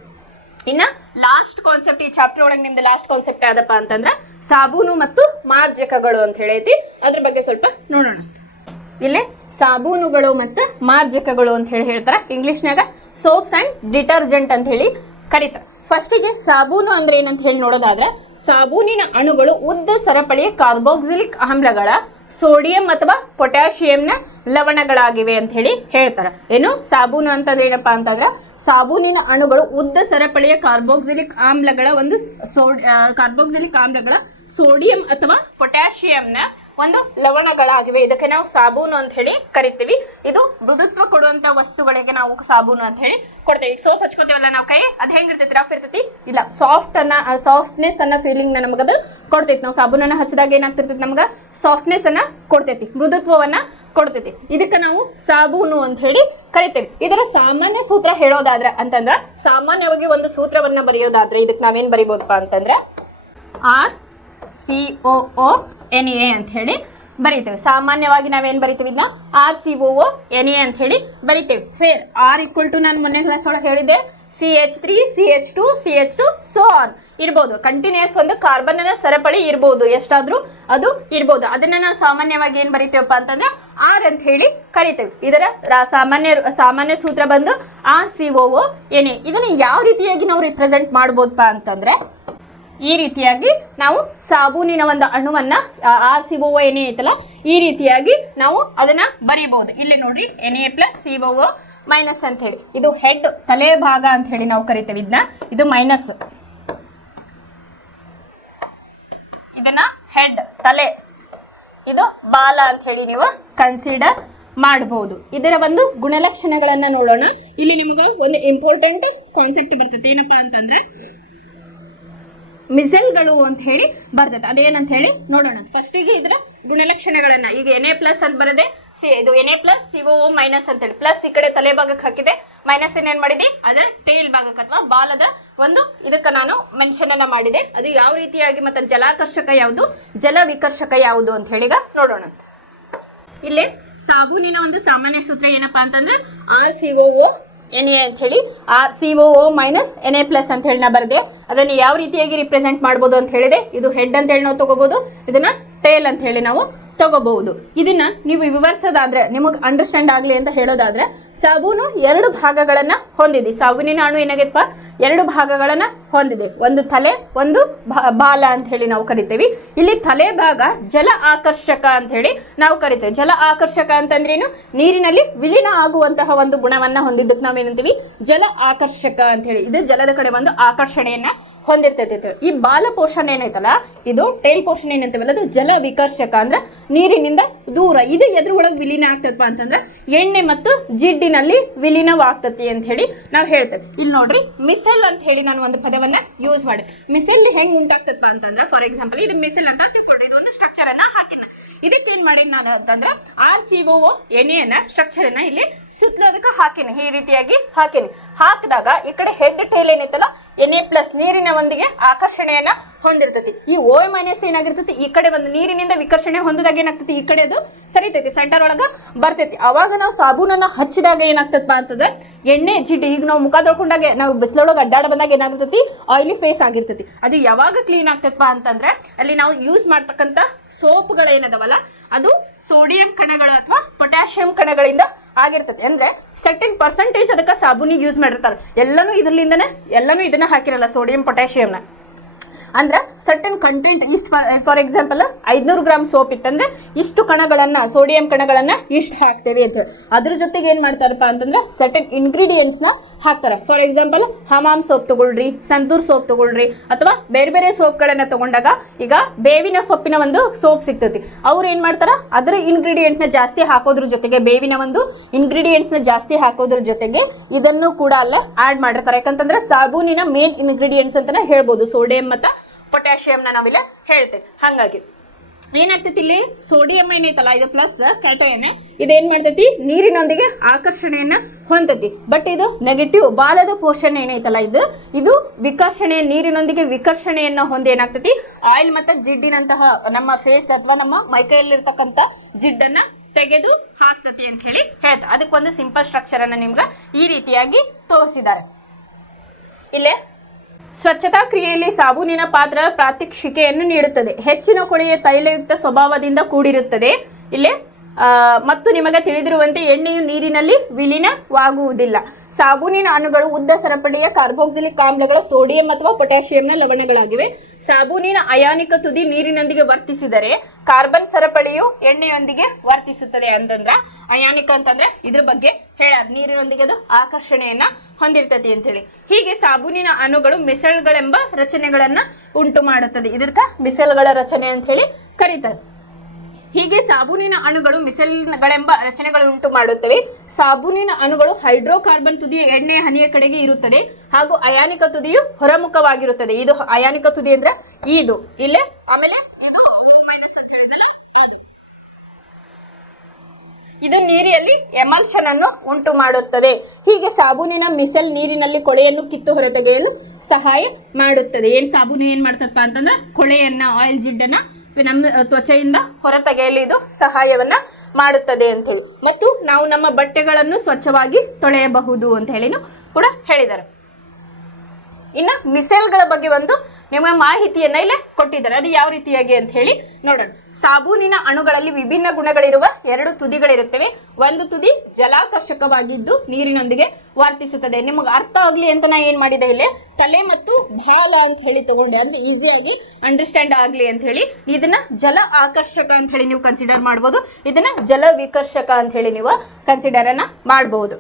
ಇನ್ನ ಲಾಸ್ಟ್ ಕಾನ್ಸೆಪ್ಟ್ ಈ ಚಾಪ್ಟರ್ ಒಳಗೆ ನಿಮ್ದು ಲಾಸ್ಟ್ ಕಾನ್ಸೆಪ್ಟ್ ಯಾವ್ದಪ್ಪ ಅಂತಂದ್ರೆ ಸಾಬೂನು ಮತ್ತು ಮಾರ್ಜಕಗಳು ಅಂತ ಹೇಳೈತಿ. ಅದ್ರ ಬಗ್ಗೆ ಸ್ವಲ್ಪ ನೋಡೋಣ. ಇಲ್ಲಿ ಸಾಬೂನುಗಳು ಮತ್ತು ಮಾರ್ಜಕಗಳು ಅಂತ ಹೇಳಿ ಹೇಳ್ತಾರ. ಇಂಗ್ಲಿಷ್ನಾಗ ಸೋಪ್ಸ್ ಅಂಡ್ ಡಿಟರ್ಜೆಂಟ್ ಅಂತ ಹೇಳಿ ಕರೀತಾರೆ. ಫಸ್ಟಿಗೆ ಸಾಬೂನು ಅಂದ್ರೆ ಏನಂತ ಹೇಳಿ ನೋಡೋದಾದ್ರೆ, ಸಾಬೂನಿನ ಅಣುಗಳು ಉದ್ದ ಸರಪಳಿಯ ಕಾರ್ಬೋಕ್ಸಿಲಿಕ್ ಆಮ್ಲಗಳ ಸೋಡಿಯಂ ಅಥವಾ ಪೊಟ್ಯಾಷಿಯಂನ ಲವಣಗಳಾಗಿವೆ ಅಂತ ಹೇಳಿ ಹೇಳ್ತಾರೆ. ಏನು ಸಾಬೂನು ಅಂತಂದ್ರೆ ಏನಪ್ಪಾ ಅಂತಂದ್ರೆ ಸಾಬೂನಿನ ಅಣುಗಳು ಉದ್ದ ಸರಪಳಿಯ ಕಾರ್ಬೋಕ್ಸಿಲಿಕ್ ಆಮ್ಲಗಳ ಸೋಡಿಯಂ ಅಥವಾ ಪೊಟ್ಯಾಷಿಯಂನ ಒಂದು ಲವಣಗಳಾಗಿವೆ. ಇದಕ್ಕೆ ನಾವು ಸಾಬೂನು ಅಂತ ಹೇಳಿ ಕರಿತೀವಿ. ಇದು ಮೃದುತ್ವ ಕೊಡುವಂತ ವಸ್ತುಗಳಿಗೆ ನಾವು ಸಾಬೂನು ಅಂತ ಹೇಳಿ ಕೊಡ್ತೇವೆ. ಈಗ ಸೋಪ್ ಹಚ್ಕೋತೀವಲ್ಲ ನಾವು ಕೈ, ಅದ್ ಹೆಂಗಿರ್ತೈತಿ? ರಫ್ ಇರ್ತೈತಿ? ಇಲ್ಲ, ಸಾಫ್ಟ್ನೆಸ್ ಅನ್ನ ಫೀಲಿಂಗ್ ನಮಗದು ಕೊಡ್ತೈತಿ. ನಾವು ಸಾಬೂನನ್ನ ಹಚ್ಚಿದಾಗ ಏನಾಗ್ತಿರ್ತೈತಿ? ನಮ್ಗೆ ಸಾಫ್ಟ್ನೆಸ್ ಅನ್ನ ಕೊಡ್ತೈತಿ, ಮೃದುತ್ವವನ್ನ ಕೊಡ್ತೈತಿ. ಇದಕ್ಕೆ ನಾವು ಸಾಬೂನು ಅಂತ ಹೇಳಿ ಕರಿತೇವೆ. ಇದರ ಸಾಮಾನ್ಯ ಸೂತ್ರ ಹೇಳೋದಾದ್ರೆ ಅಂತಂದ್ರ, ಸಾಮಾನ್ಯವಾಗಿ ಒಂದು ಸೂತ್ರವನ್ನ ಬರೆಯೋದಾದ್ರೆ ಇದಕ್ಕೆ ನಾವೇನ್ ಬರಿಬಹುದಪ್ಪ ಅಂತಂದ್ರೆ RCOONA ಅಂತ ಹೇಳಿ ಬರಿತೇವೆ. ಸಾಮಾನ್ಯವಾಗಿ ನಾವೇನ್ ಬರಿತೀವಿ? ಇದನ್ನ RCOONA ಅಂತ ಹೇಳಿ ಬರಿತೇವೆ. ಫೇರ್ R ಈಕ್ವಲ್ ಟು ನಾನು ಮೊನ್ನೆ ಕ್ಲಾಸ್ ಒಳಗೆ ಹೇಳಿದ್ದೆ CH3 CH2 CH2 so on ಇರ್ಬೋದು. ಕಂಟಿನ್ಯೂಸ್ ಒಂದು ಕಾರ್ಬನ್ ಸರಪಳಿ ಇರ್ಬೋದು, ಎಷ್ಟಾದ್ರೂ ಅದು ಇರ್ಬೋದು. ಅದನ್ನ ನಾವು ಸಾಮಾನ್ಯವಾಗಿ ಏನ್ ಬರಿತೇವಪ್ಪ ಅಂತಂದ್ರೆ R ಅಂತ ಹೇಳಿ ಕರಿತೇವೆ. ಇದರ ಸಾಮಾನ್ಯ ಸೂತ್ರ ಬಂದು RCOONA. ಇದನ್ನ ಯಾವ ರೀತಿಯಾಗಿ ನಾವು ರಿಪ್ರೆಸೆಂಟ್ ಮಾಡ್ಬೋದಪ್ಪ ಅಂತಂದ್ರೆ ಈ ರೀತಿಯಾಗಿ ನಾವು ಸಾಬೂನಿನ ಒಂದು ಅಣುವನ್ನ RCOONA ಐತಲ್ಲ, ಈ ರೀತಿಯಾಗಿ ನಾವು ಅದನ್ನ ಬರೀಬಹುದು. ಇಲ್ಲಿ ನೋಡ್ರಿ Na+COO- ಅಂತ ಹೇಳಿ ಇದು ಹೆಡ್, ತಲೆ ಭಾಗ ಅಂತ ಹೇಳಿ ನಾವು ಕರಿತೇವೆ. ಇದು ಮೈನಸ್, ಇದನ್ನ ಹೆಡ್ ತಲೆ, ಇದು ಬಾಲ ಅಂತ ಹೇಳಿ ನೀವು ಕನ್ಸಿಡರ್ ಮಾಡಬಹುದು. ಇದರ ಒಂದು ಗುಣಲಕ್ಷಣಗಳನ್ನ ನೋಡೋಣ. ಇಲ್ಲಿ ನಿಮಗೆ ಒಂದು ಇಂಪಾರ್ಟೆಂಟ್ ಕಾನ್ಸೆಪ್ಟ್ ಬರ್ತೈತೆ. ಏನಪ್ಪಾ ಅಂತಂದ್ರೆ ಮಿಸೆಲ್ಗಳು ಅಂತ ಹೇಳಿ ಬರ್ತದೆ. ಅದೇನಂತ ಹೇಳಿ ನೋಡೋಣ. ಫಸ್ಟಿಗೆ ಇದರ ಗುಣಲಕ್ಷಣಗಳನ್ನ ಈಗ Na+ ಅಂತ ಬರದೆ ಇದು Na+COO- ಅಂತ ಹೇಳಿ ಪ್ಲಸ್ ಈ ಕಡೆ ತಲೆ ಭಾಗಕ್ಕೆ ಹಾಕಿದೆ, ಮೈನಸ್ ಏನ್ ಮಾಡಿದೆ ಅದರ ಟೇಲ್ ಭಾಗಕ್ಕೆ ಅಥವಾ ಬಾಲದ ಒಂದು ಇದಕ್ಕೆ ನಾನು ಮೆನ್ಷನ್ ಅನ್ನ ಮಾಡಿದೆ. ಅದು ಯಾವ ರೀತಿಯಾಗಿ ಮತ್ತೆ ಜಲಾಕರ್ಷಕ ಯಾವುದು, ಜಲ ವಿಕರ್ಷಕ ಯಾವುದು ಅಂತ ಹೇಳಿ ಈಗ ನೋಡೋಣ. ಇಲ್ಲಿ ಸಾಬೂನಿನ ಒಂದು ಸಾಮಾನ್ಯ ಸೂತ್ರ ಏನಪ್ಪಾ ಅಂತಂದ್ರೆ RCOONA ಅಂತ ಹೇಳಿ RCOO- Na+ ಅಂತ ಹೇಳಿ ನಾ ಬರದೆ. ಅದನ್ನು ಯಾವ ರೀತಿಯಾಗಿ ರಿಪ್ರೆಸೆಂಟ್ ಮಾಡ್ಬೋದು ಅಂತ ಹೇಳಿದೆ. ಇದು ಹೆಡ್ ಅಂತ ಹೇಳಿ ನಾವು ತಗೋಬಹುದು, ಇದನ್ನ ಟೇಲ್ ಅಂತ ಹೇಳಿ ನಾವು ತಗೋಬಹುದು. ಇದನ್ನ ನೀವು ವಿವರಿಸೋದಾದ್ರೆ, ನಿಮಗೆ ಅಂಡರ್ಸ್ಟ್ಯಾಂಡ್ ಆಗ್ಲಿ ಅಂತ ಹೇಳೋದಾದ್ರೆ, ಸಾಬೂನು 2 ಭಾಗಗಳನ್ನ ಹೊಂದಿದೆ. ಸಾಬೂನಿನ ಅಣು ಏನಾಗೈತಪ್ಪ, 2 ಭಾಗಗಳನ್ನ ಹೊಂದಿದೆ. ಒಂದು ತಲೆ, ಒಂದು ಬಾಲ ಅಂತ ಹೇಳಿ ನಾವು ಕರಿತೇವೆ. ಇಲ್ಲಿ ತಲೆ ಭಾಗ ಜಲ ಆಕರ್ಷಕ ಅಂತ ಹೇಳಿ ನಾವು ಕರಿತೇವೆ. ಜಲ ಆಕರ್ಷಕ ಅಂತಂದ್ರೇನು, ನೀರಿನಲ್ಲಿ ವಿಲೀನ ಆಗುವಂತಹ ಒಂದು ಗುಣವನ್ನ ಹೊಂದಿದ್ದಕ್ಕೆ ನಾವೇನಂತೀವಿ, ಜಲ ಆಕರ್ಷಕ ಅಂತ ಹೇಳಿ. ಇದು ಜಲದ ಕಡೆ ಒಂದು ಆಕರ್ಷಣೆಯನ್ನ ಹೊಂದಿರ್ತೈತೆ. ಈ ಬಾಲ ಪೋರ್ಷನ್ ಏನೈತಲ್ಲ, ಇದು ಟೇಲ್ ಪೋರ್ಷನ್ ಏನಂತೀವಲ್ಲ, ಅದು ಜಲ ವಿಕರ್ಷಕ, ಅಂದ್ರೆ ನೀರಿನಿಂದ ದೂರ. ಇದು ಎದ್ರ ಒಳಗೆ ವಿಲೀನ ಆಗ್ತದಪ್ಪ ಅಂತಂದ್ರೆ ಎಣ್ಣೆ ಮತ್ತು ಜಿಡ್ಡಿನಲ್ಲಿ ವಿಲೀನವಾಗ್ತತಿ ಅಂತ ಹೇಳಿ ನಾವು ಹೇಳ್ತೇವೆ. ಇಲ್ಲಿ ನೋಡ್ರಿ, ಮಿಸೆಲ್ ಅಂತ ಹೇಳಿ ನಾನು ಒಂದು ಪದವನ್ನ ಯೂಸ್ ಮಾಡಿ. ಮಿಸೆಲ್ ಹೆಂಗ್ ಉಂಟಾಗ್ತದಪ್ಪ ಅಂತಂದ್ರೆ, ಫಾರ್ ಎಕ್ಸಾಂಪಲ್ ಇದು ಮಿಸೆಲ್ ಅಂತ ತಿಳ್ಕೊಂಡು, ಇದು ಒಂದು ಸ್ಟ್ರಕ್ಚರ್ ಅನ್ನ ಹಾಕಿನ. ಇದಕ್ಕೆ ಏನ್ ಮಾಡಿ ನಾನು ಅಂತಂದ್ರೆ RCOO ಎಣ್ಣೆಯನ್ನ ಸ್ಟ್ರಕ್ಚರ್ ಅನ್ನ ಇಲ್ಲಿ ಸುತ್ತಲೋದಕ್ಕೆ ಹಾಕಿನಿ. ಈ ರೀತಿಯಾಗಿ ಹಾಕಿನಿ. ಹಾಕಿದಾಗ ಈ ಕಡೆ ಹೆಡ್ ಟೇಲ್ ಏನೈತಲ್ಲ, Na+ ನೀರಿನ ಒಂದಿಗೆ ಆಕರ್ಷಣೆಯನ್ನ ಹೊಂದಿರ್ತೈತಿ. ಈ OH- ಏನಾಗಿರ್ತೈತಿ, ಈ ಕಡೆ ಒಂದು ನೀರಿನಿಂದ ವಿಕರ್ಷಣೆ ಹೊಂದಿದಾಗ ಏನಾಗ್ತೈತಿ, ಈ ಕಡೆ ಅದು ಸರಿತೈತಿ, ಸೆಂಟರ್ ಒಳಗ ಬರ್ತೈತಿ. ಅವಾಗ ನಾವು ಸಾಬೂನನ್ನ ಹಚ್ಚಿದಾಗ ಏನಾಗ್ತದಪ್ಪ ಅಂತಂದ್ರೆ ಎಣ್ಣೆ ಜಿಡ್ಡು, ಈಗ ನಾವು ಮುಖ ತೊಳ್ಕೊಂಡಾಗ, ನಾವು ಬಿಸಿಲೊಳಗೆ ಅಡ್ಡಾಡ ಬಂದಾಗ ಏನಾಗಿರ್ತೈತಿ, ಆಯಿಲಿ ಫೇಸ್ ಆಗಿರ್ತೈತಿ. ಅದು ಯಾವಾಗ ಕ್ಲೀನ್ ಆಗ್ತದಪ್ಪ ಅಂತಂದ್ರೆ, ಅಲ್ಲಿ ನಾವು ಯೂಸ್ ಮಾಡ್ತಕ್ಕಂಥ ಸೋಪ್ಗಳೇನದವಲ್ಲ, ಅದು ಸೋಡಿಯಂ ಕಣಗಳ ಅಥವಾ ಪೊಟ್ಯಾಷಿಯಂ ಕಣಗಳಿಂದ ಆಗಿರ್ತದೆ. ಅಂದ್ರೆ ಸರ್ಟನ್ ಪರ್ಸೆಂಟೇಜ್ ಅದಕ್ಕೆ ಸಾಬೂನಿಗೆ ಯೂಸ್ ಮಾಡಿರ್ತಾರೆ. ಎಲ್ಲನೂ ಇದನ್ನ ಹಾಕಿರಲ್ಲ, ಸೋಡಿಯಂ ಪೊಟ್ಯಾಷಿಯಂನ. ಅಂದ್ರೆ ಸರ್ಟನ್ ಕಂಟೆಂಟ್ ಇಷ್ಟು, ಫಾರ್ ಎಕ್ಸಾಂಪಲ್ 500 ಗ್ರಾಮ್ ಸೋಪ್ ಇತ್ತಂದ್ರೆ ಇಷ್ಟು ಕಣಗಳನ್ನ, ಸೋಡಿಯಂ ಕಣಗಳನ್ನ ಇಷ್ಟು ಹಾಕ್ತೇವೆ ಅಂತ. ಅದ್ರ ಜೊತೆಗೆ ಏನ್ ಮಾಡ್ತಾರಪ್ಪ ಅಂತಂದ್ರೆ ಸರ್ಟನ್ ಇಂಗ್ರೀಡಿಯೆಂಟ್ಸ್ ನ ಹಾಕ್ತಾರ. ಫಾರ್ ಎಕ್ಸಾಂಪಲ್ ಹಮಾಮ್ ಸೋಪ್ ತಗೊಳ್ರಿ, ಸಂತೂರ್ ಸೋಪ್ ತಗೊಳ್ರಿ, ಅಥವಾ ಬೇರೆ ಬೇರೆ ಸೋಪ್ಗಳನ್ನ ತಗೊಂಡಾಗ ಈಗ ಬೇವಿನ ಸೊಪ್ಪಿನ ಒಂದು ಸೋಪ್ ಸಿಗ್ತತಿ. ಅವ್ರು ಏನ್ ಮಾಡ್ತಾರ, ಅದರ ಇಂಗ್ರೀಡಿಯೆಂಟ್ ನ ಜಾಸ್ತಿ ಹಾಕೋದ್ರ ಜೊತೆಗೆ, ಬೇವಿನ ಒಂದು ಇಂಗ್ರೀಡಿಯೆಂಟ್ಸ್ ನ ಜಾಸ್ತಿ ಹಾಕೋದ್ರ ಜೊತೆಗೆ ಇದನ್ನು ಕೂಡ ಅಲ್ಲ ಆಡ್ ಮಾಡಿರ್ತಾರೆ. ಯಾಕಂತಂದ್ರೆ ಸಾಬೂನಿನ ಮೇನ್ ಇಂಗ್ರೀಡಿಯೆಂಟ್ಸ್ ಅಂತಾನೆ ಹೇಳ್ಬೋದು, ಸೋಡಿಯಂ ಮತ್ತು ಪೊಟ್ಯಾಷಿಯಂನ ನಾವಿಲ್ಲ ಹೇಳ್ತೇವೆ. ಹಾಗಾಗಿ ಏನಾಗ್ತೈತಿ, ಇಲ್ಲಿ ಸೋಡಿಯಂ ಏನೈತಲ್ಲ, ಇದು ಪ್ಲಸ್ ಕಟೋಯನೆ, ಇದೇನ್ ಮಾಡ್ತೈತಿ, ನೀರಿನೊಂದಿಗೆ ಆಕರ್ಷಣೆಯನ್ನ ಹೊಂದತಿ. ಬಟ್ ಇದು ನೆಗೆಟಿವ್. ಬಾಲದ ಪೋರ್ಷನ್ ಏನೈತಲ್ಲ, ಇದು ವಿಕರ್ಷಣೆ, ನೀರಿನೊಂದಿಗೆ ವಿಕರ್ಷಣೆಯನ್ನ ಹೊಂದಿ ಏನಾಗ್ತೈತಿ, ಆಯಿಲ್ ಮತ್ತೆ ಜಿಡ್ಡಿನಂತಹ ನಮ್ಮ ಫೇಸ್ ಅಥವಾ ನಮ್ಮ ಮೈಕೈಯಲ್ಲಿರ್ತಕ್ಕಂಥ ಜಿಡ್ಡನ್ನ ತೆಗೆದು ಹಾಕ್ತತಿ ಅಂತ ಹೇಳಿ ಹೇಳ್ತಾರೆ. ಅದಕ್ಕೊಂದು ಸಿಂಪಲ್ ಸ್ಟ್ರಕ್ಚರ್ ಅನ್ನ ನಿಮ್ಗೆ ಈ ರೀತಿಯಾಗಿ ತೋರಿಸಿದ್ದಾರೆ. ಇಲ್ಲೇ ಸ್ವಚ್ಛತಾ ಕ್ರಿಯೆಯಲ್ಲಿ ಸಾಬೂನಿನ ಪಾತ್ರ ಪ್ರಾತ್ಯಕ್ಷಿಕೆಯನ್ನು ನೀಡುತ್ತದೆ. ಹೆಚ್ಚಿನ ಕೊಳೆಯ ತೈಲಯುಕ್ತ ಸ್ವಭಾವದಿಂದ ಕೂಡಿರುತ್ತದೆ. ಇಲ್ಲಿ ಮತ್ತು ನಿಮಗೆ ತಿಳಿದಿರುವಂತೆ ಎಣ್ಣೆಯು ನೀರಿನಲ್ಲಿ ವಿಲೀನವಾಗುವುದಿಲ್ಲ. ಸಾಬೂನಿನ ಅಣುಗಳು ಉದ್ದ ಸರಪಳಿಯ ಕಾರ್ಬೋಕ್ಸಿಲಿಕ್ ಆಮ್ಲಗಳ ಸೋಡಿಯಂ ಅಥವಾ ಪೊಟ್ಯಾಷಿಯಂನ ಲವಣಗಳಾಗಿವೆ. ಸಾಬೂನಿನ ಅಯಾನಿಕ ತುದಿ ನೀರಿನೊಂದಿಗೆ ವರ್ತಿಸಿದರೆ ಕಾರ್ಬನ್ ಸರಪಳಿಯು ಎಣ್ಣೆಯೊಂದಿಗೆ ವರ್ತಿಸುತ್ತದೆ. ಅಂತಂದ್ರ ಅಯಾನಿಕ ಅಂತಂದ್ರೆ ಇದ್ರ ಬಗ್ಗೆ ಹೇಳ್ಯಾರ, ನೀರಿನೊಂದಿಗೆ ಅದು ಆಕರ್ಷಣೆಯನ್ನ ಹೊಂದಿರ್ತತಿ ಅಂತ ಹೇಳಿ. ಹೀಗೆ ಸಾಬೂನಿನ ಅಣುಗಳು ಮಿಸೆಲ್ಗಳೆಂಬ ರಚನೆಗಳನ್ನ ಉಂಟು ಮಾಡುತ್ತದೆ. ಇದಕ್ಕ ಮಿಸೆಲ್ಗಳ ರಚನೆ ಅಂತ ಹೇಳಿ ಕರೀತಾರೆ. ಹೀಗೆ ಸಾಬೂನಿನ ಅಣುಗಳು ಮಿಸೆಲ್ಗಳೆಂಬ ರಚನೆಗಳು ಉಂಟು ಮಾಡುತ್ತವೆ. ಸಾಬೂನಿನ ಅಣುಗಳು ಹೈಡ್ರೋಕಾರ್ಬನ್ ತುದಿಯ ಎಣ್ಣೆಯ ಹನಿಯ ಕಡೆಗೆ ಇರುತ್ತದೆ ಹಾಗೂ ಅಯಾನಿಕ ತುದಿಯು ಹೊರಮುಖವಾಗಿರುತ್ತದೆ. ಇದು ಅಯಾನಿಕ ತುದಿ ಅಂದ್ರೆ ಇದು ಇಲ್ಲೇ, ಆಮೇಲೆ ಇದು -, ಅಂತ ಹೇಳಿದಲ್ಲ, ಇದು ನೀರಿನಲ್ಲಿ ಎಮಲ್ಷನ್ ಅನ್ನು ಉಂಟು ಮಾಡುತ್ತದೆ. ಹೀಗೆ ಸಾಬೂನಿನ ಮಿಸೆಲ್ ನೀರಿನಲ್ಲಿ ಕೊಳೆಯನ್ನು ಕಿತ್ತು ಹೊರತೆಗೆಯಲು ಸಹಾಯ ಮಾಡುತ್ತದೆ. ಸಾಬೂನು ಏನ್ ಮಾಡ್ತದಪ್ಪ ಅಂತಂದ್ರೆ ಕೊಳೆಯನ್ನ, ಆಯಿಲ್ ಜಿಡ್ಡನ್ನ ನಮ್ಮ ತ್ವಚೆಯಿಂದ ಹೊರತೆಗೆಯಲು ಇದು ಸಹಾಯವನ್ನ ಮಾಡುತ್ತದೆ ಅಂತ ಹೇಳಿ. ಮತ್ತು ನಾವು ನಮ್ಮ ಬಟ್ಟೆಗಳನ್ನು ಸ್ವಚ್ಛವಾಗಿ ತೊಳೆಯಬಹುದು ಅಂತ ಹೇಳಿನೂ ಕೂಡ ಹೇಳಿದ್ದಾರೆ. ಇನ್ನು ಮಿಸೆಲ್ಗಳ ಬಗ್ಗೆ ಒಂದು ನಿಮ್ಮ ಮಾಹಿತಿಯನ್ನ ಇಲ್ಲೇ ಕೊಟ್ಟಿದ್ದಾರೆ. ಅದು ಯಾವ ರೀತಿಯಾಗಿ ಅಂತ ಹೇಳಿ ನೋಡೋಣ. ಸಾಬೂನಿನ ಅಣುಗಳಲ್ಲಿ ವಿಭಿನ್ನ ಗುಣಗಳಿರುವ 2 ತುದಿಗಳಿರುತ್ತವೆ. ಒಂದು ತುದಿ ಜಲಾಕರ್ಷಕವಾಗಿದ್ದು ನೀರಿನೊಂದಿಗೆ ವರ್ತಿಸುತ್ತದೆ. ನಿಮಗೆ ಅರ್ಥ ಆಗ್ಲಿ ಅಂತ ನಾ ಏನ್ ಮಾಡಿದೆ, ಇಲ್ಲಿ ತಲೆ ಮತ್ತು ಬಾಲ ಅಂತ ಹೇಳಿ ತಗೊಂಡೆ, ಅಂದ್ರೆ ಈಸಿಯಾಗಿ ಅಂಡರ್ಸ್ಟ್ಯಾಂಡ್ ಆಗ್ಲಿ ಅಂತ ಹೇಳಿ. ಇದನ್ನ ಜಲ ಆಕರ್ಷಕ ಅಂತ ಹೇಳಿ ನೀವು ಕನ್ಸಿಡರ್ ಮಾಡಬಹುದು, ಇದನ್ನ ಜಲ ವಿಕರ್ಷಕ ಅಂತ ಹೇಳಿ ನೀವು ಕನ್ಸಿಡರ್ ಅನ್ನ ಮಾಡಬಹುದು.